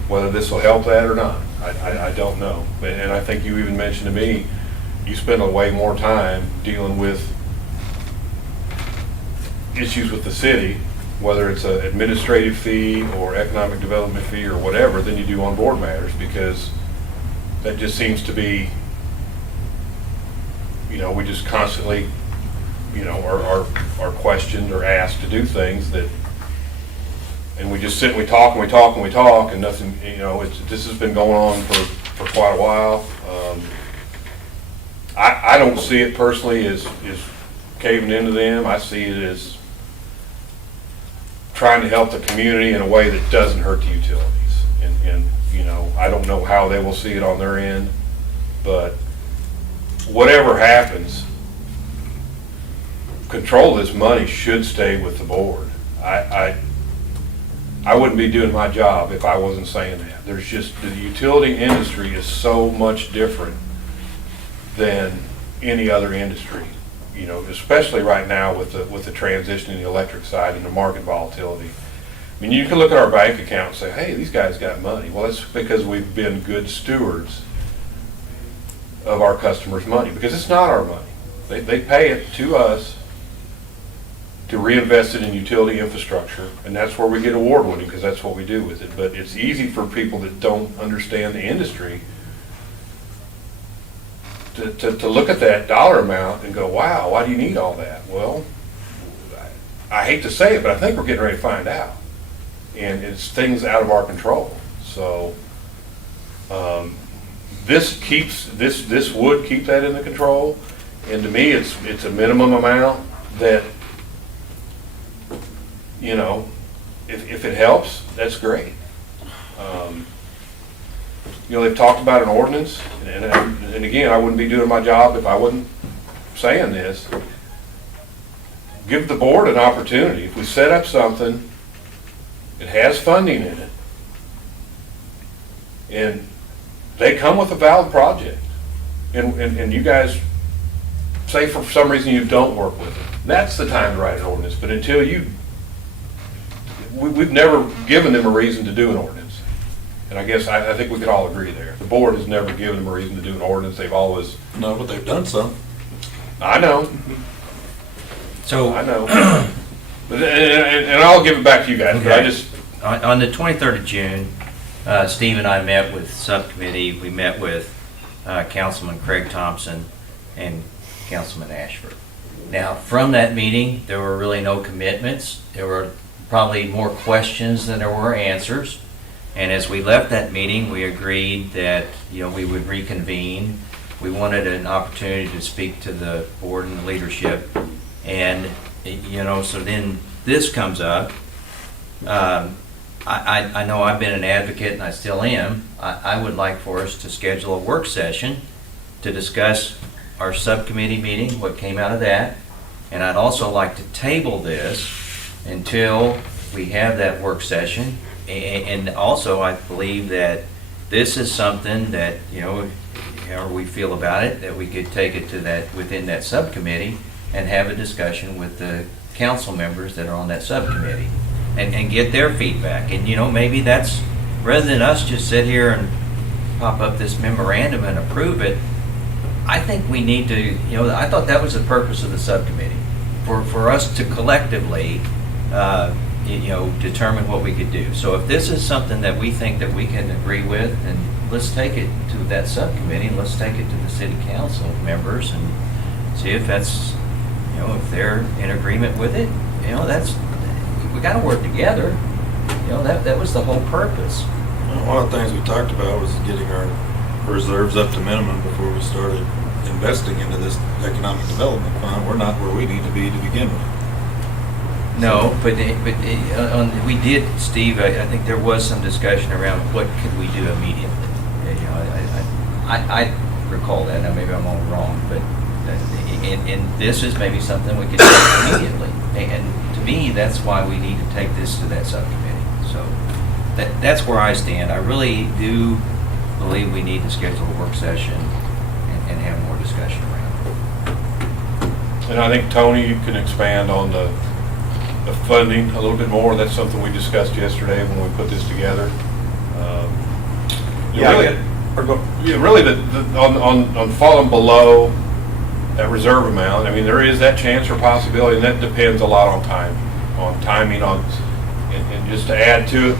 whether this will help that or not. I don't know. And I think you even mentioned to me, you spend a way more time dealing with issues with the city, whether it's an administrative fee or economic development fee or whatever, than you do on board matters, because that just seems to be, you know, we just constantly, you know, are questioned or asked to do things that, and we just sit and we talk and we talk and we talk and nothing, you know, this has been going on for quite a while. I don't see it personally as caving into them. I see it as trying to help the community in a way that doesn't hurt the utilities. And you know, I don't know how they will see it on their end, but whatever happens, control of this money should stay with the board. I wouldn't be doing my job if I wasn't saying that. There's just, the utility industry is so much different than any other industry, you know, especially right now with the transition in the electric side and the market volatility. I mean, you can look at our bank account and say, hey, these guys got money. Well, that's because we've been good stewards of our customers' money, because it's not our money. They pay it to us to reinvest it in utility infrastructure, and that's where we get award winning, because that's what we do with it. But it's easy for people that don't understand the industry to look at that dollar amount and go, wow, why do you need all that? Well, I hate to say it, but I think we're getting ready to find out. And it's things out of our control. So this would keep that in the control. And to me, it's a minimum amount that, you know, if it helps, that's great. You know, they've talked about an ordinance, and again, I wouldn't be doing my job if I wasn't saying this. Give the board an opportunity. If we set up something, it has funding in it, and they come with a valid project, and you guys say for some reason you don't work with it, that's the time to write an ordinance. But until we've never given them a reason to do an ordinance. And I guess I think we could all agree there. The board has never given them a reason to do an ordinance. They've always... No, but they've done some. I know. So I know. But, and I'll give it back to you guys. Okay. But I just... On the 23rd of June, Steve and I met with subcommittee. We met with Councilman Craig Thompson and Councilman Ashford. Now, from that meeting, there were really no commitments. There were probably more questions than there were answers. And as we left that meeting, we agreed that, we would reconvene. We wanted an opportunity to speak to the board and the leadership. And, so then this comes up. I know I've been an advocate, and I still am. I would like for us to schedule a work session to discuss our subcommittee meeting, what came out of that. And I'd also like to table this until we have that work session. And also, I believe that this is something that, however we feel about it, that we could take it to that, within that subcommittee and have a discussion with the council members that are on that subcommittee and get their feedback. And, maybe that's, rather than us just sit here and pop up this memorandum and approve it, I think we need to, I thought that was the purpose of the subcommittee, for us to collectively, determine what we could do. So if this is something that we think that we can agree with, then let's take it to that subcommittee, and let's take it to the city council members and see if that's, if they're in agreement with it. That's, we got to work together. That was the whole purpose. One of the things we talked about was getting our reserves up to minimum before we started investing into this economic development fund. We're not where we need to be to begin with. No, but we did, Steve, I think there was some discussion around what could we do immediately. I recall that. Now, maybe I'm all wrong, but and this is maybe something we could do immediately. And to me, that's why we need to take this to that subcommittee. So that's where I stand. I really do believe we need to schedule a work session and have more discussion around it. And I think, Tony, you can expand on the funding a little bit more. That's something we discussed yesterday when we put this together. Really, on falling below that reserve amount, I mean, there is that chance or possibility, and that depends a lot on timing, and just to add to it,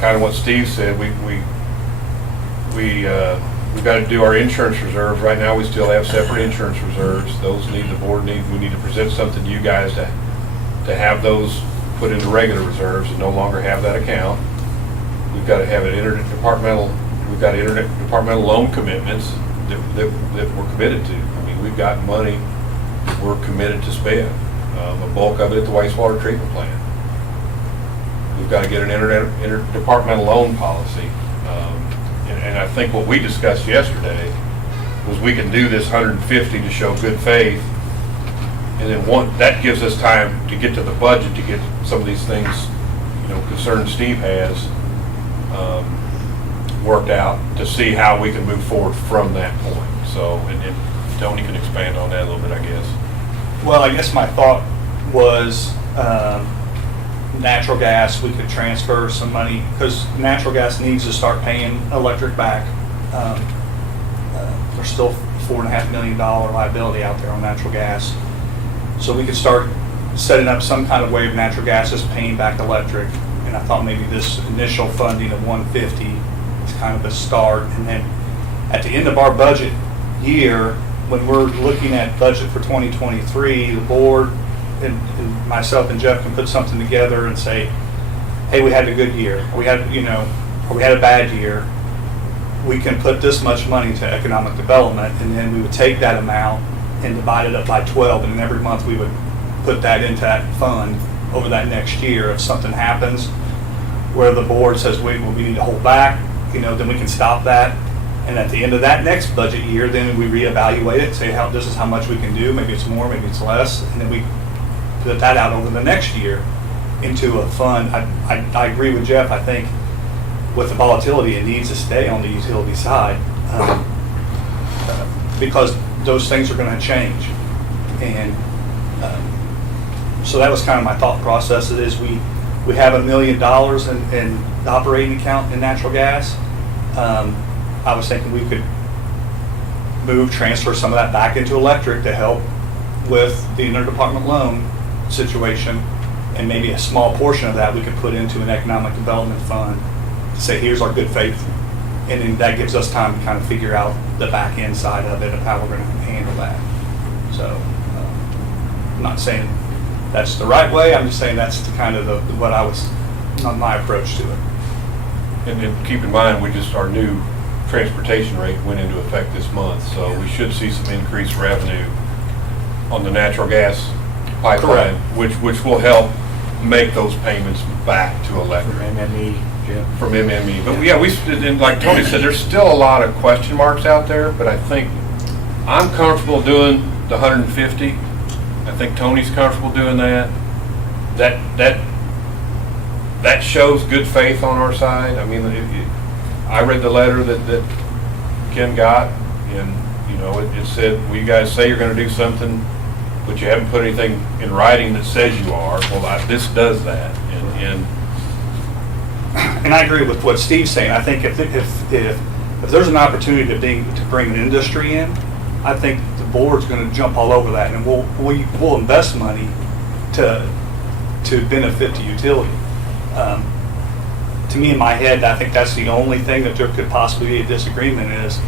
kind of what Steve said, we've got to do our insurance reserves. Right now, we still have separate insurance reserves. Those we need to present something to you guys to have those put into regular reserves and no longer have that account. We've got to have interdepartmental loan commitments that we're committed to. I mean, we've got money that we're committed to spend, a bulk of it at the wastewater treatment plant. We've got to get an interdepartmental loan policy. And I think what we discussed yesterday was we can do this 150 to show good faith, and then that gives us time to get to the budget, to get some of these things, concerns Steve has worked out, to see how we can move forward from that point. So, and Tony can expand on that a little bit, I guess. Well, I guess my thought was natural gas, we could transfer some money, because natural gas needs to start paying electric back. There's still $4.5 million liability out there on natural gas. So we could start setting up some kind of way of natural gas just paying back electric. And I thought maybe this initial funding of 150 is kind of a start. And then at the end of our budget year, when we're looking at budget for 2023, the board and myself and Jeff can put something together and say, hey, we had a good year. Or we had a bad year. We can put this much money to economic development, and then we would take that amount and divide it up by 12, and then every month we would put that into that fund over that next year. If something happens where the board says, wait, well, we need to hold back, then we can stop that. And at the end of that next budget year, then we reevaluate it, say this is how much we can do. Maybe it's more, maybe it's less, and then we put that out over the next year into a fund. I agree with Jeff. I think with the volatility, it needs to stay on the utility side because those things are going to change. And so that was kind of my thought process. It is we have $1 million in the operating account in natural gas. I was thinking we could transfer some of that back into electric to help with the interdepartment loan situation, and maybe a small portion of that we could put into an economic development fund to say, here's our good faith, and then that gives us time to kind of figure out the back end side of it, of how we're going to handle that. So I'm not saying that's the right way, I'm just saying that's the kind of what I was, not my approach to it. And keep in mind, our new transportation rate went into effect this month, so we should see some increased revenue on the natural gas pipeline, which will help make those payments back to electric. For MME, Jim. From MME. But yeah, and like Tony said, there's still a lot of question marks out there, but I think I'm comfortable doing the 150. I think Tony's comfortable doing that. That shows good faith on our side. I mean, I read the letter that Ken got, and it said, well, you guys say you're going to do something, but you haven't put anything in writing that says you are. Well, this does that, And I agree with what Steve's saying. I think if there's an opportunity to bring an industry in, I think the board's going to jump all over that, and we'll invest money to benefit the utility. To me, in my head, I think that's the only thing that there could possibly be a disagreement is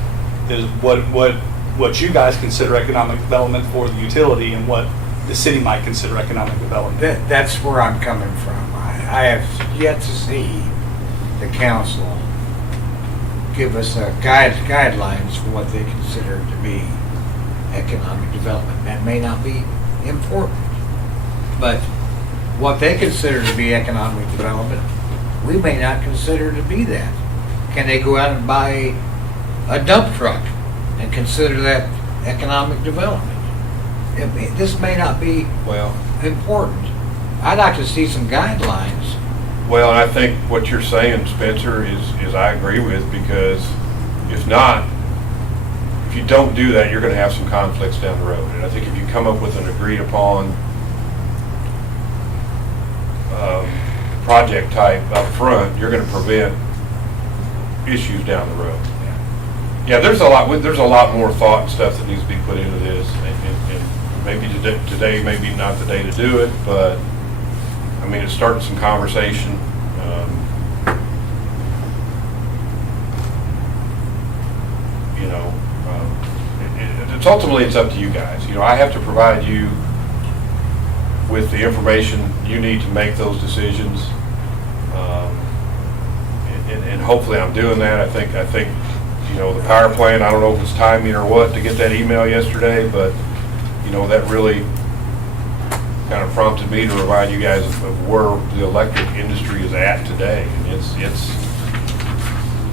what you guys consider economic development for the utility and what the city might consider economic development. That's where I'm coming from. I have yet to see the council give us guidelines for what they consider to be economic development. That may not be important, but what they consider to be economic development, we may not consider to be that. Can they go out and buy a dump truck and consider that economic development? This may not be important. I'd like to see some guidelines. Well, and I think what you're saying, Spencer, is I agree with, because if you don't do that, you're going to have some conflicts down the road. And I think if you come up with an agreed upon project type up front, you're going to prevent issues down the road. Yeah, there's a lot more thought and stuff that needs to be put into this, and maybe today may be not the day to do it, but I mean, it's starting some conversation. It's ultimately, it's up to you guys. I have to provide you with the information you need to make those decisions, and hopefully I'm doing that. I think the power plant, I don't know if it's timing or what to get that email yesterday, but that really kind of prompted me to remind you guys of where the electric industry is at today. And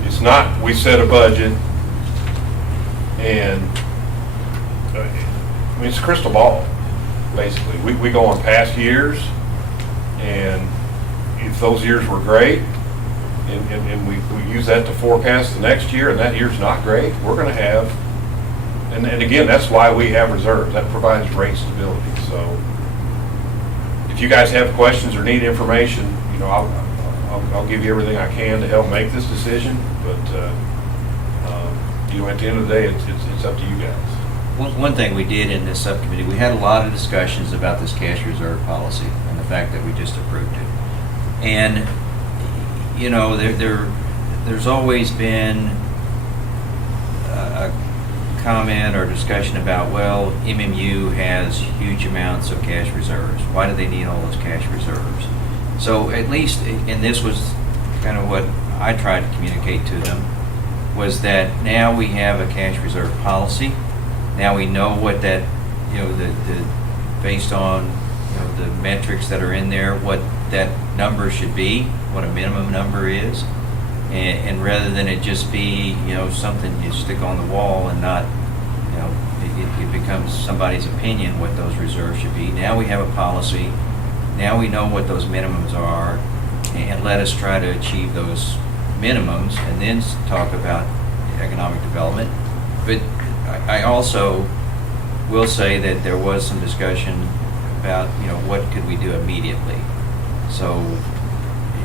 it's not, we set a budget and it's a crystal ball, basically. We go on past years, and if those years were great, and we use that to forecast the next year, and that year's not great, we're going to have, and again, that's why we have reserves. That provides rate stability. So if you guys have questions or need information, I'll give you everything I can to help make this decision, but at the end of the day, it's up to you guys. One thing we did in this subcommittee, we had a lot of discussions about this cash reserve policy and the fact that we just approved it. And, there's always been a comment or discussion about, well, MMU has huge amounts of cash reserves. Why do they need all those cash reserves? So at least, and this was kind of what I tried to communicate to them, was that now we have a cash reserve policy. Now we know what that, based on, the metrics that are in there, what that number should be, what a minimum number is. And rather than it just be, something you stick on the wall and not, it becomes somebody's opinion what those reserves should be. Now we have a policy. Now we know what those minimums are, and let us try to achieve those minimums and then talk about economic development. But I also will say that there was some discussion about, what could we do immediately. So,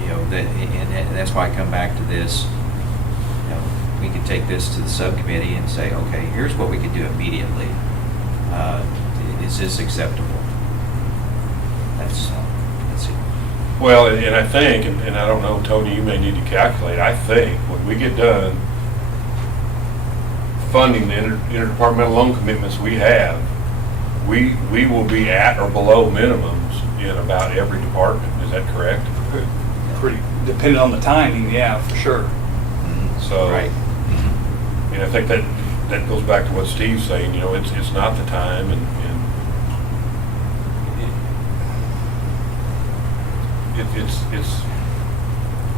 and that's why I come back to this. We could take this to the subcommittee and say, okay, here's what we could do immediately. Is this acceptable? That's it. Well, and I think, and I don't know, Tony, you may need to calculate, I think when we get done funding the interdepartmental loan commitments we have, we will be at or below minimums in about every department. Is that correct? Depending on the timing, yeah, for sure. So. Right. And I think that goes back to what Steve's saying, it's not the time, and it's,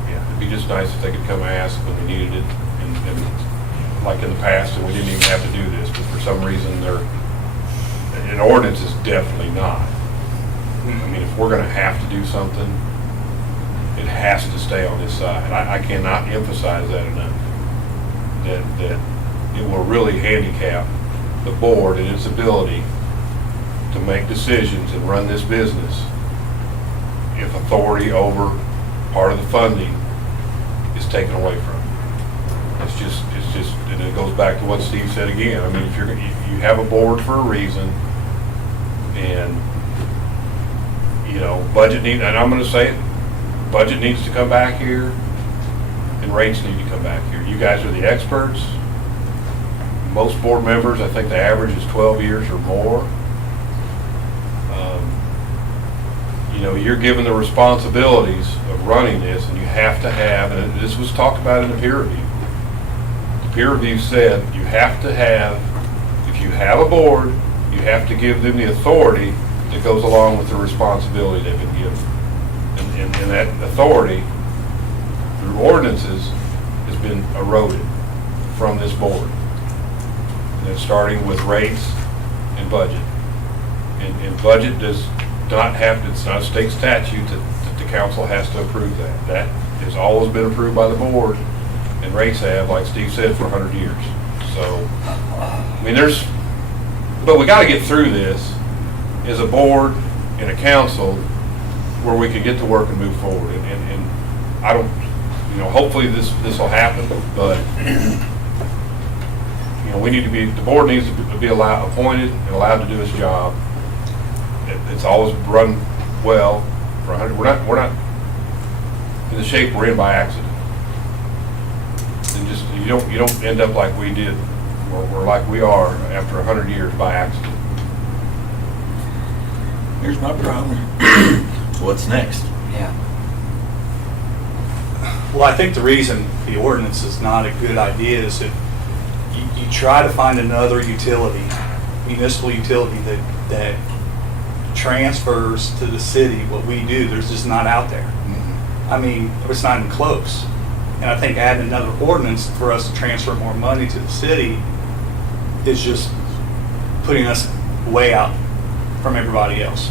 yeah, it'd be just nice if they could come ask when they needed it, and like in the past, and we didn't even have to do this, but for some reason, an ordinance is definitely not. I mean, if we're gonna have to do something, it has to stay on this side. I cannot emphasize that enough. That it will really handicap the board and its ability to make decisions and run this business if authority over part of the funding is taken away from it. It's just, and it goes back to what Steve said again. I mean, if you have a board for a reason, and budget and I'm going to say it, budget needs to come back here, and rates need to come back here. You guys are the experts. Most board members, I think the average is 12 years or more. You're given the responsibilities of running this, and you have to have, and this was talked about in the peer review. The peer review said you have to have, if you have a board, you have to give them the authority that goes along with the responsibility they've been given. And that authority, through ordinances, has been eroded from this board. And then starting with rates and budget. And budget does not have to, it's not a state statute that the council has to approve that. That has always been approved by the board, and rates have, like Steve said, for 100 years. So, I mean, but we got to get through this as a board and a council where we can get to work and move forward. And I don't, hopefully this will happen, but we need to be, the board needs to be appointed and allowed to do its job. It's always run well for 100. We're not in the shape we're in by accident. And just you don't end up like we did, or like we are after 100 years by accident. Here's my problem. What's next? Yeah. Well, I think the reason the ordinance is not a good idea is that you try to find another utility, municipal utility that transfers to the city what we do. There's just not out there. I mean, it's not even close. And I think adding another ordinance for us to transfer more money to the city is just putting us way out from everybody else.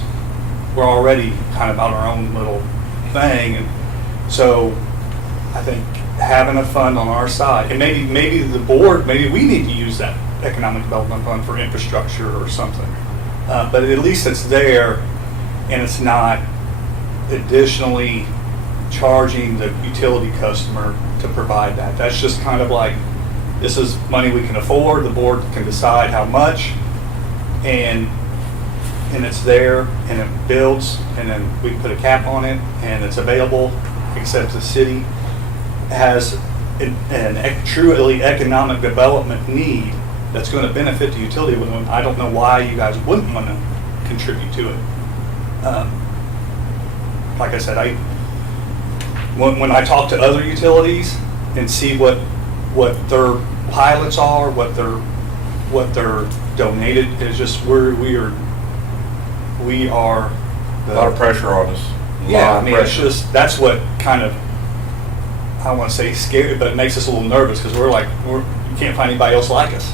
We're already kind of on our own little thing, and so I think having a fund on our side, and maybe the board, maybe we need to use that economic development fund for infrastructure or something. But at least it's there, and it's not additionally charging the utility customer to provide that. That's just kind of like, this is money we can afford, the board can decide how much, and it's there, and it builds, and then we put a cap on it, and it's available, except the city has a truly economic development need that's going to benefit the utility. I don't know why you guys wouldn't want to contribute to it. Like I said, when I talk to other utilities and see what their pilots are, what they're donated, it's just we are A lot of pressure on us. Yeah, I mean, it's just, that's what kind of, I don't want to say scary, but it makes us a little nervous because you can't find anybody else like us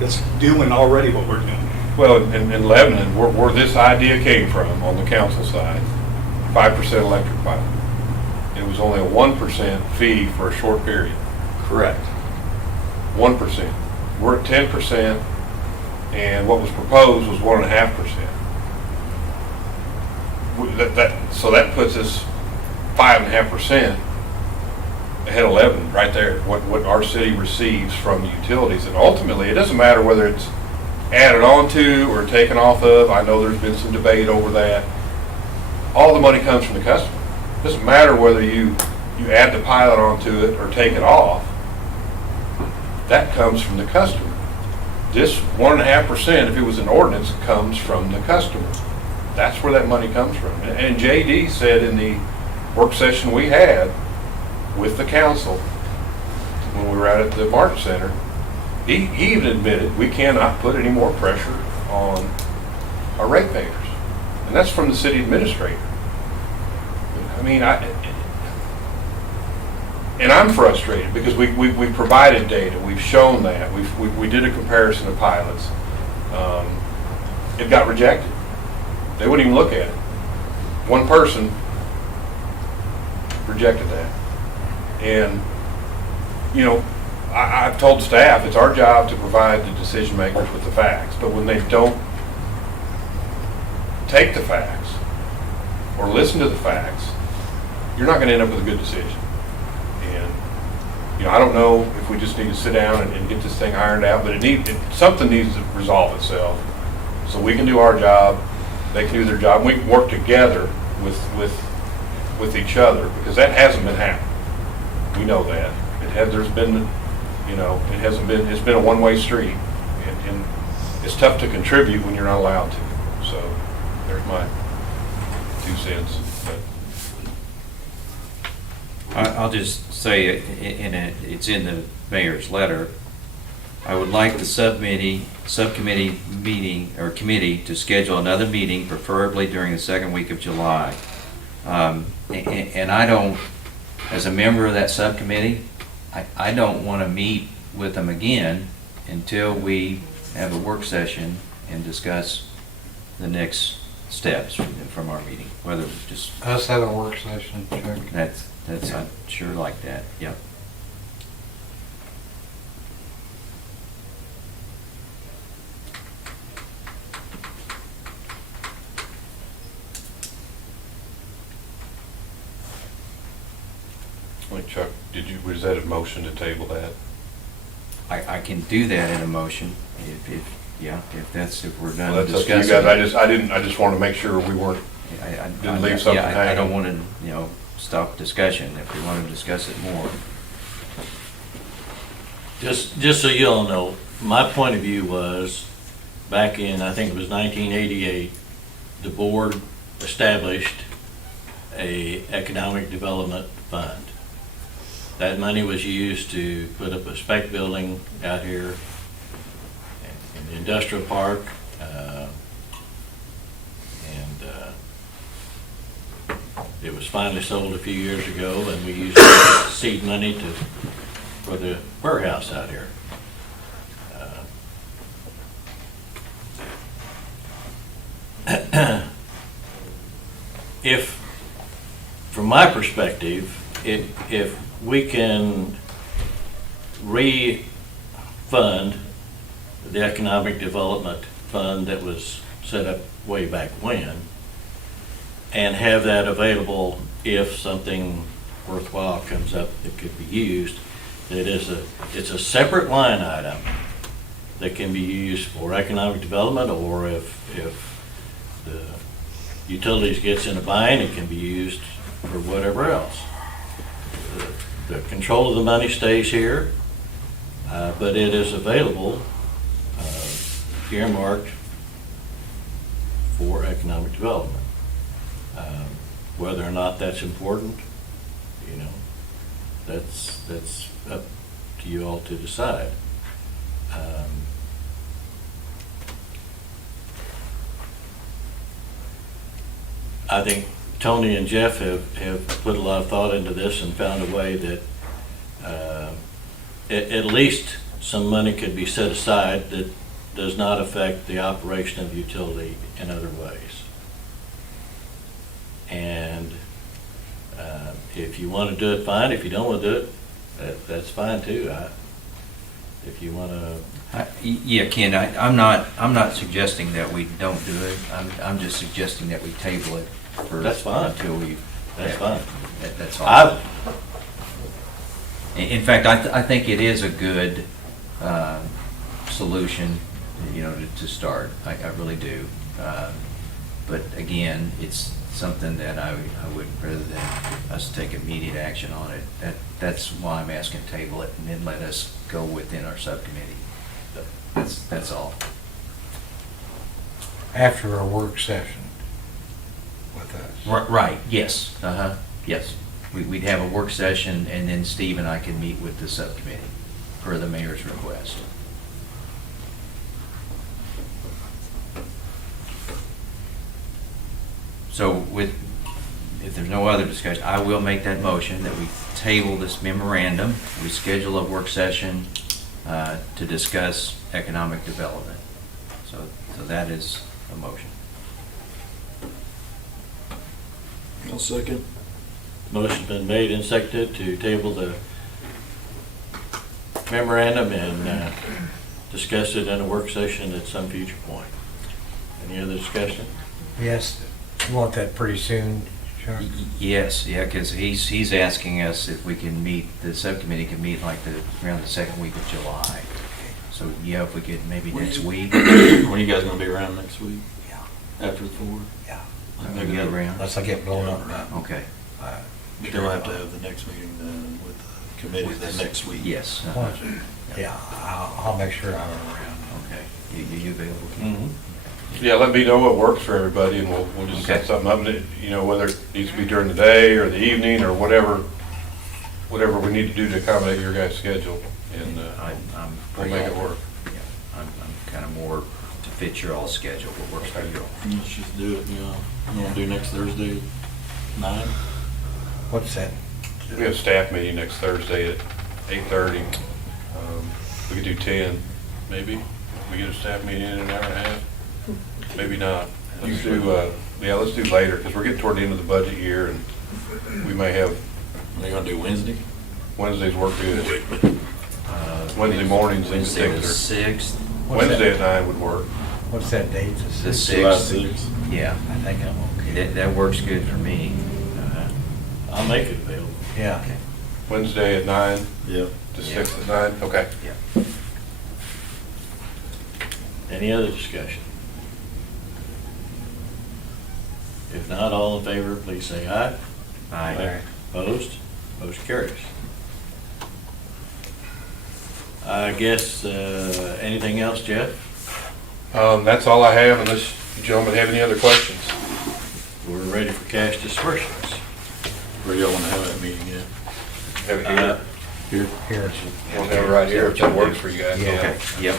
that's doing already what we're doing. Well, in Lebanon, where this idea came from on the council side, 5% electric pilot. It was only a 1% fee for a short period. Correct. 1%. We're at 10%, and what was proposed was 1.5%. So that puts us 5.5% ahead of Lebanon right there, what our city receives from the utilities. And ultimately, it doesn't matter whether it's added on to or taken off of. I know there's been some debate over that. All the money comes from the customer. It doesn't matter whether you add the pilot onto it or take it off. That comes from the customer. This 1.5%, if it was an ordinance, comes from the customer. That's where that money comes from. And JD said in the work session we had with the council when we were out at the Martin Center, he even admitted we cannot put any more pressure on our ratepayers. And that's from the city administrator. I mean, and I'm frustrated because we provided data, we've shown that, we did a comparison of pilots. It got rejected. They wouldn't even look at it. One person rejected that. And, you know, I've told staff it's our job to provide the decision makers with the facts, but when they don't take the facts or listen to the facts, you're not going to end up with a good decision. And, you know, I don't know if we just need to sit down and get this thing ironed out, but something needs to resolve itself so we can do our job, they can do their job, and we can work together with each other, because that hasn't been happening. We know that. There's been, you know, it's been a one-way street, and it's tough to contribute when you're not allowed to. So there's my 2 cents. I'll just say, it's in the mayor's letter, I would like the subcommittee meeting, or committee, to schedule another meeting, preferably during the second week of July. And I don't, as a member of that subcommittee, I don't want to meet with them again until we have a work session and discuss the next steps from our meeting, whether it's just... Us have a work session, Chuck. That's I'd sure like that, yep. Wait, Chuck, was that a motion to table that? I can do that in a motion, if we're done Well, that's up to discussing. you guys. I just want to make sure we weren't, didn't leave something I hanging. don't want to, stop discussion if we want to discuss it more. Just so you all know, my point of view was, back in, I think it was 1988, the board established a economic development fund. That money was used to put up a spec building out here in the industrial park, it was finally sold a few years ago, and we used seed money for the warehouse out here. If, from my perspective, if we can refund the economic development fund that was set up way back when, and have that available if something worthwhile comes up that could be used, it's a separate line item that can be used for economic development, or if the utilities gets in a bind, it can be used for whatever else. The control of the money stays here, but it is available, earmarked for economic development. Whether or not that's important, that's up to you all to decide. I think Tony and Jeff have put a lot of thought into this and found a way that at least some money could be set aside that does not affect the operation of the utility in other ways. And if you want to do it, fine. If you don't want to do it, that's fine too. If you want to, Yeah, Ken, I'm not suggesting that we don't do it. I'm just suggesting that we table it for. That's fine. Until we. That's fine. That's all. In fact, I think it is a good solution, to start. I really do. But again, it's something that I would, rather than us take immediate action on it, that's why I'm asking table it and then let us go within our subcommittee. That's all. After a work session with us. Right, yes, Yes, we'd have a work session, and then Steve and I can meet with the subcommittee per the mayor's request. So if there's no other discussion, I will make that motion that we table this memorandum. We schedule a work session to discuss economic development. So that is a motion. I'll second. Motion's been made and seconded to table the memorandum and discuss it in a work session at some future point. Any other discussion? Yes, you want that pretty soon, Chuck? Yes, yeah, because he's asking us if we can meet, the subcommittee can meet like around the second week of July. So, yeah, if we could maybe next week. When are you guys gonna be around next week? Yeah. After the 4th? Yeah. Maybe get around. Unless I get blown up now. Okay, Still have to have the next meeting then with the committee the next week. yes. Why don't you- Yeah, I'll make sure I'm around. Okay, you available? Mm-hmm. Yeah, let me know what works for everybody, and we'll just set Okay. something up, you know, whether it needs to be during the day or the evening, or whatever we need to do to accommodate your guys' schedule, and I'm we'll make it work. Yeah, I'm kind of more to fit your all schedule, what works for you all. Let's just do it, you know. You wanna do next Thursday, 9? What's that? We have a staff meeting next Thursday at 8:30. We could do 10, maybe. We get a staff meeting in an hour and a half. Maybe not. Let's do later, because we're getting toward the end of the budget year, and we may have, Are you gonna do Wednesday? Wednesdays work good. Wednesday mornings, Wednesday the 6th. 6th, Wednesday at 9 would work. What's that date? the July 6th. 6th. Yeah, I think I'm okay. that works good for me. I'll make it available. Yeah. Okay. Wednesday at 9, Yep. the 6th at 9, okay. Yeah. Any other discussion? If not, all in favor, please say aye. Aye. Opposed? Motion carries. I guess, anything else, Jeff? That's all I have, unless you gentlemen have any other questions. We're ready for cash disbursements. Where y'all wanna have that meeting at? Have it here. Here. Here. We'll have it right here, if that works for you guys. Yeah. Okay, yep.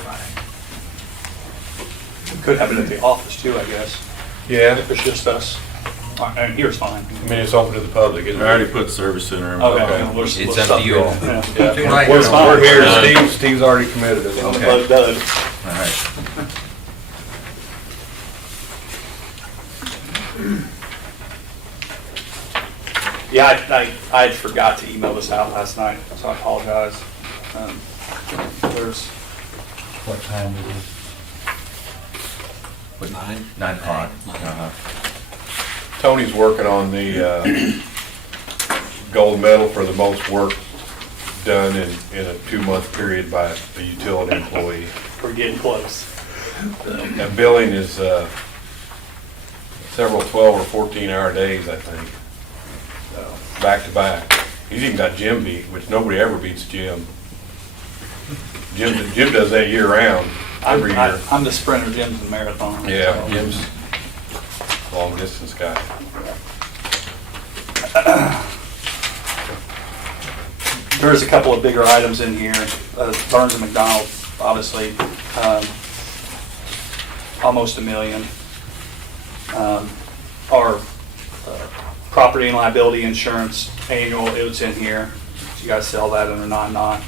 Could have it at the office too, I guess, Yeah, if it's just us. And here's fine. I mean, it's open to the public. I already put service center in. Okay. It's up to you all. Yeah. Yeah. Right. We're here, Steve's already committed. Okay. Done. All right. Yeah, I forgot to email this out last night, so I apologize. There's, What time is it? What, 9? 9 o'clock. Uh-huh. Tony's working on the gold medal for the most work done in a 2-month period by a utility employee. we're getting close. That billing is several 12 or 14-hour days, I think, back to back. He's even got Jim beat, which nobody ever beats Jim. Jim does that year round, every year. I'm the sprinter, Jim's the marathon. Yeah, so. Jim's long distance guy. There's a couple of bigger items in here. Burns and McDonald, obviously, almost $1 million. Our property and liability insurance annual, it's in here. You guys sell that under non-non.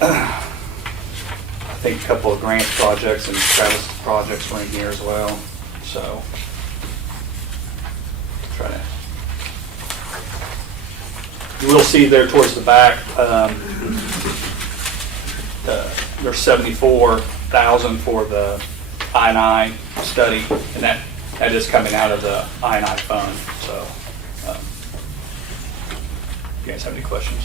I think a couple of grant projects and Travis projects were in here as well, so. Try to. You will see there towards the back, there's $74,000 for the I&I study, and that is coming out of the I&I fund, so. You guys have any questions?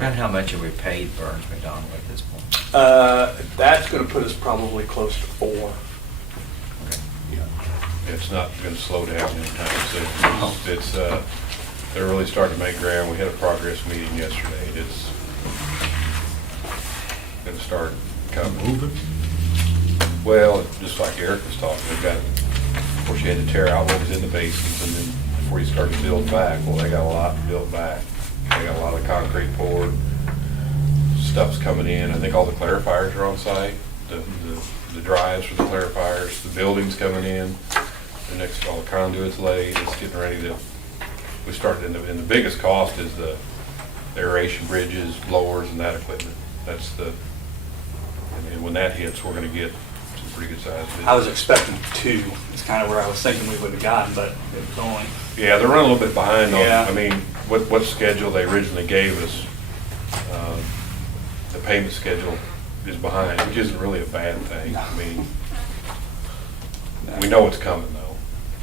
Around how much have we paid Burns McDonald at this point? That's gonna put us probably close to 4. It's not gonna slow down anytime soon. It's, they're really starting to make ground. We had a progress meeting yesterday. It's gonna start coming. Well, just like Eric was talking, they've got, of course, you had to tear out what was in the basins, and then before you start to build back, well, they got a lot to build back. They got a lot of concrete poured, stuff's coming in. I think all the clarifiers are on site, the drives for the clarifiers, the building's coming in, the next, all the conduits laid, it's getting ready to, we started, and the biggest cost is the aeration bridges, blowers, and that equipment. That's the, and when that hits, we're gonna get some pretty good sized bids. I was expecting 2. It's kind of where I was thinking we would have gotten, but it was only. Yeah, they're running a little bit behind on, Yeah. I mean, what schedule they originally gave us, the payment schedule is behind, which isn't really a bad thing. I mean, we know it's coming though,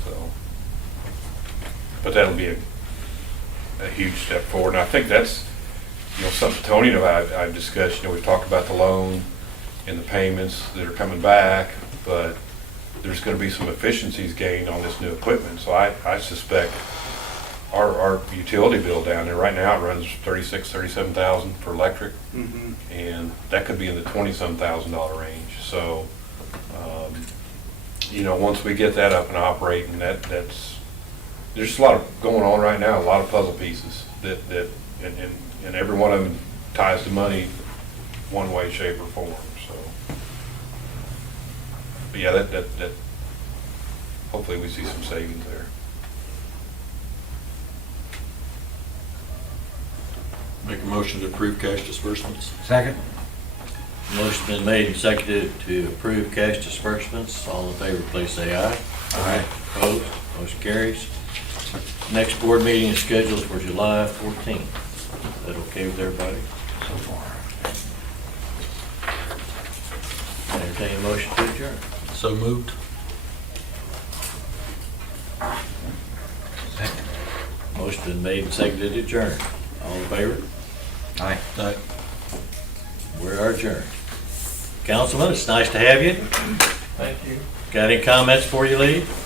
so. But that'll be a huge step forward, and I think that's, you know, something Tony and I've discussed. You know, we've talked about the loan and the payments that are coming back, but there's gonna be some efficiencies gained on this new equipment, so I suspect our utility bill down there, right now it runs 37,000 for electric, and that could be in the 20-some thousand dollar range. So, you know, once we get that up and operating, that's, there's just a lot of going on right now, a lot of puzzle pieces and every one of them ties to money one way, shape, or form, so. But yeah, that hopefully we see some savings there. Make a motion to approve cash disbursements. Second? Motion been made and seconded to approve cash disbursements. All in favor, please say aye. Aye. Opposed? Motion carries. Next board meeting is scheduled for July 14th. Is that okay with everybody? So far. Entertain a motion to adjourn. So moved. Motion been made and seconded to adjourn. All in favor? Aye. Aye. We're adjourned. Councilman, it's nice to have you. Thank you. Got any comments before you leave?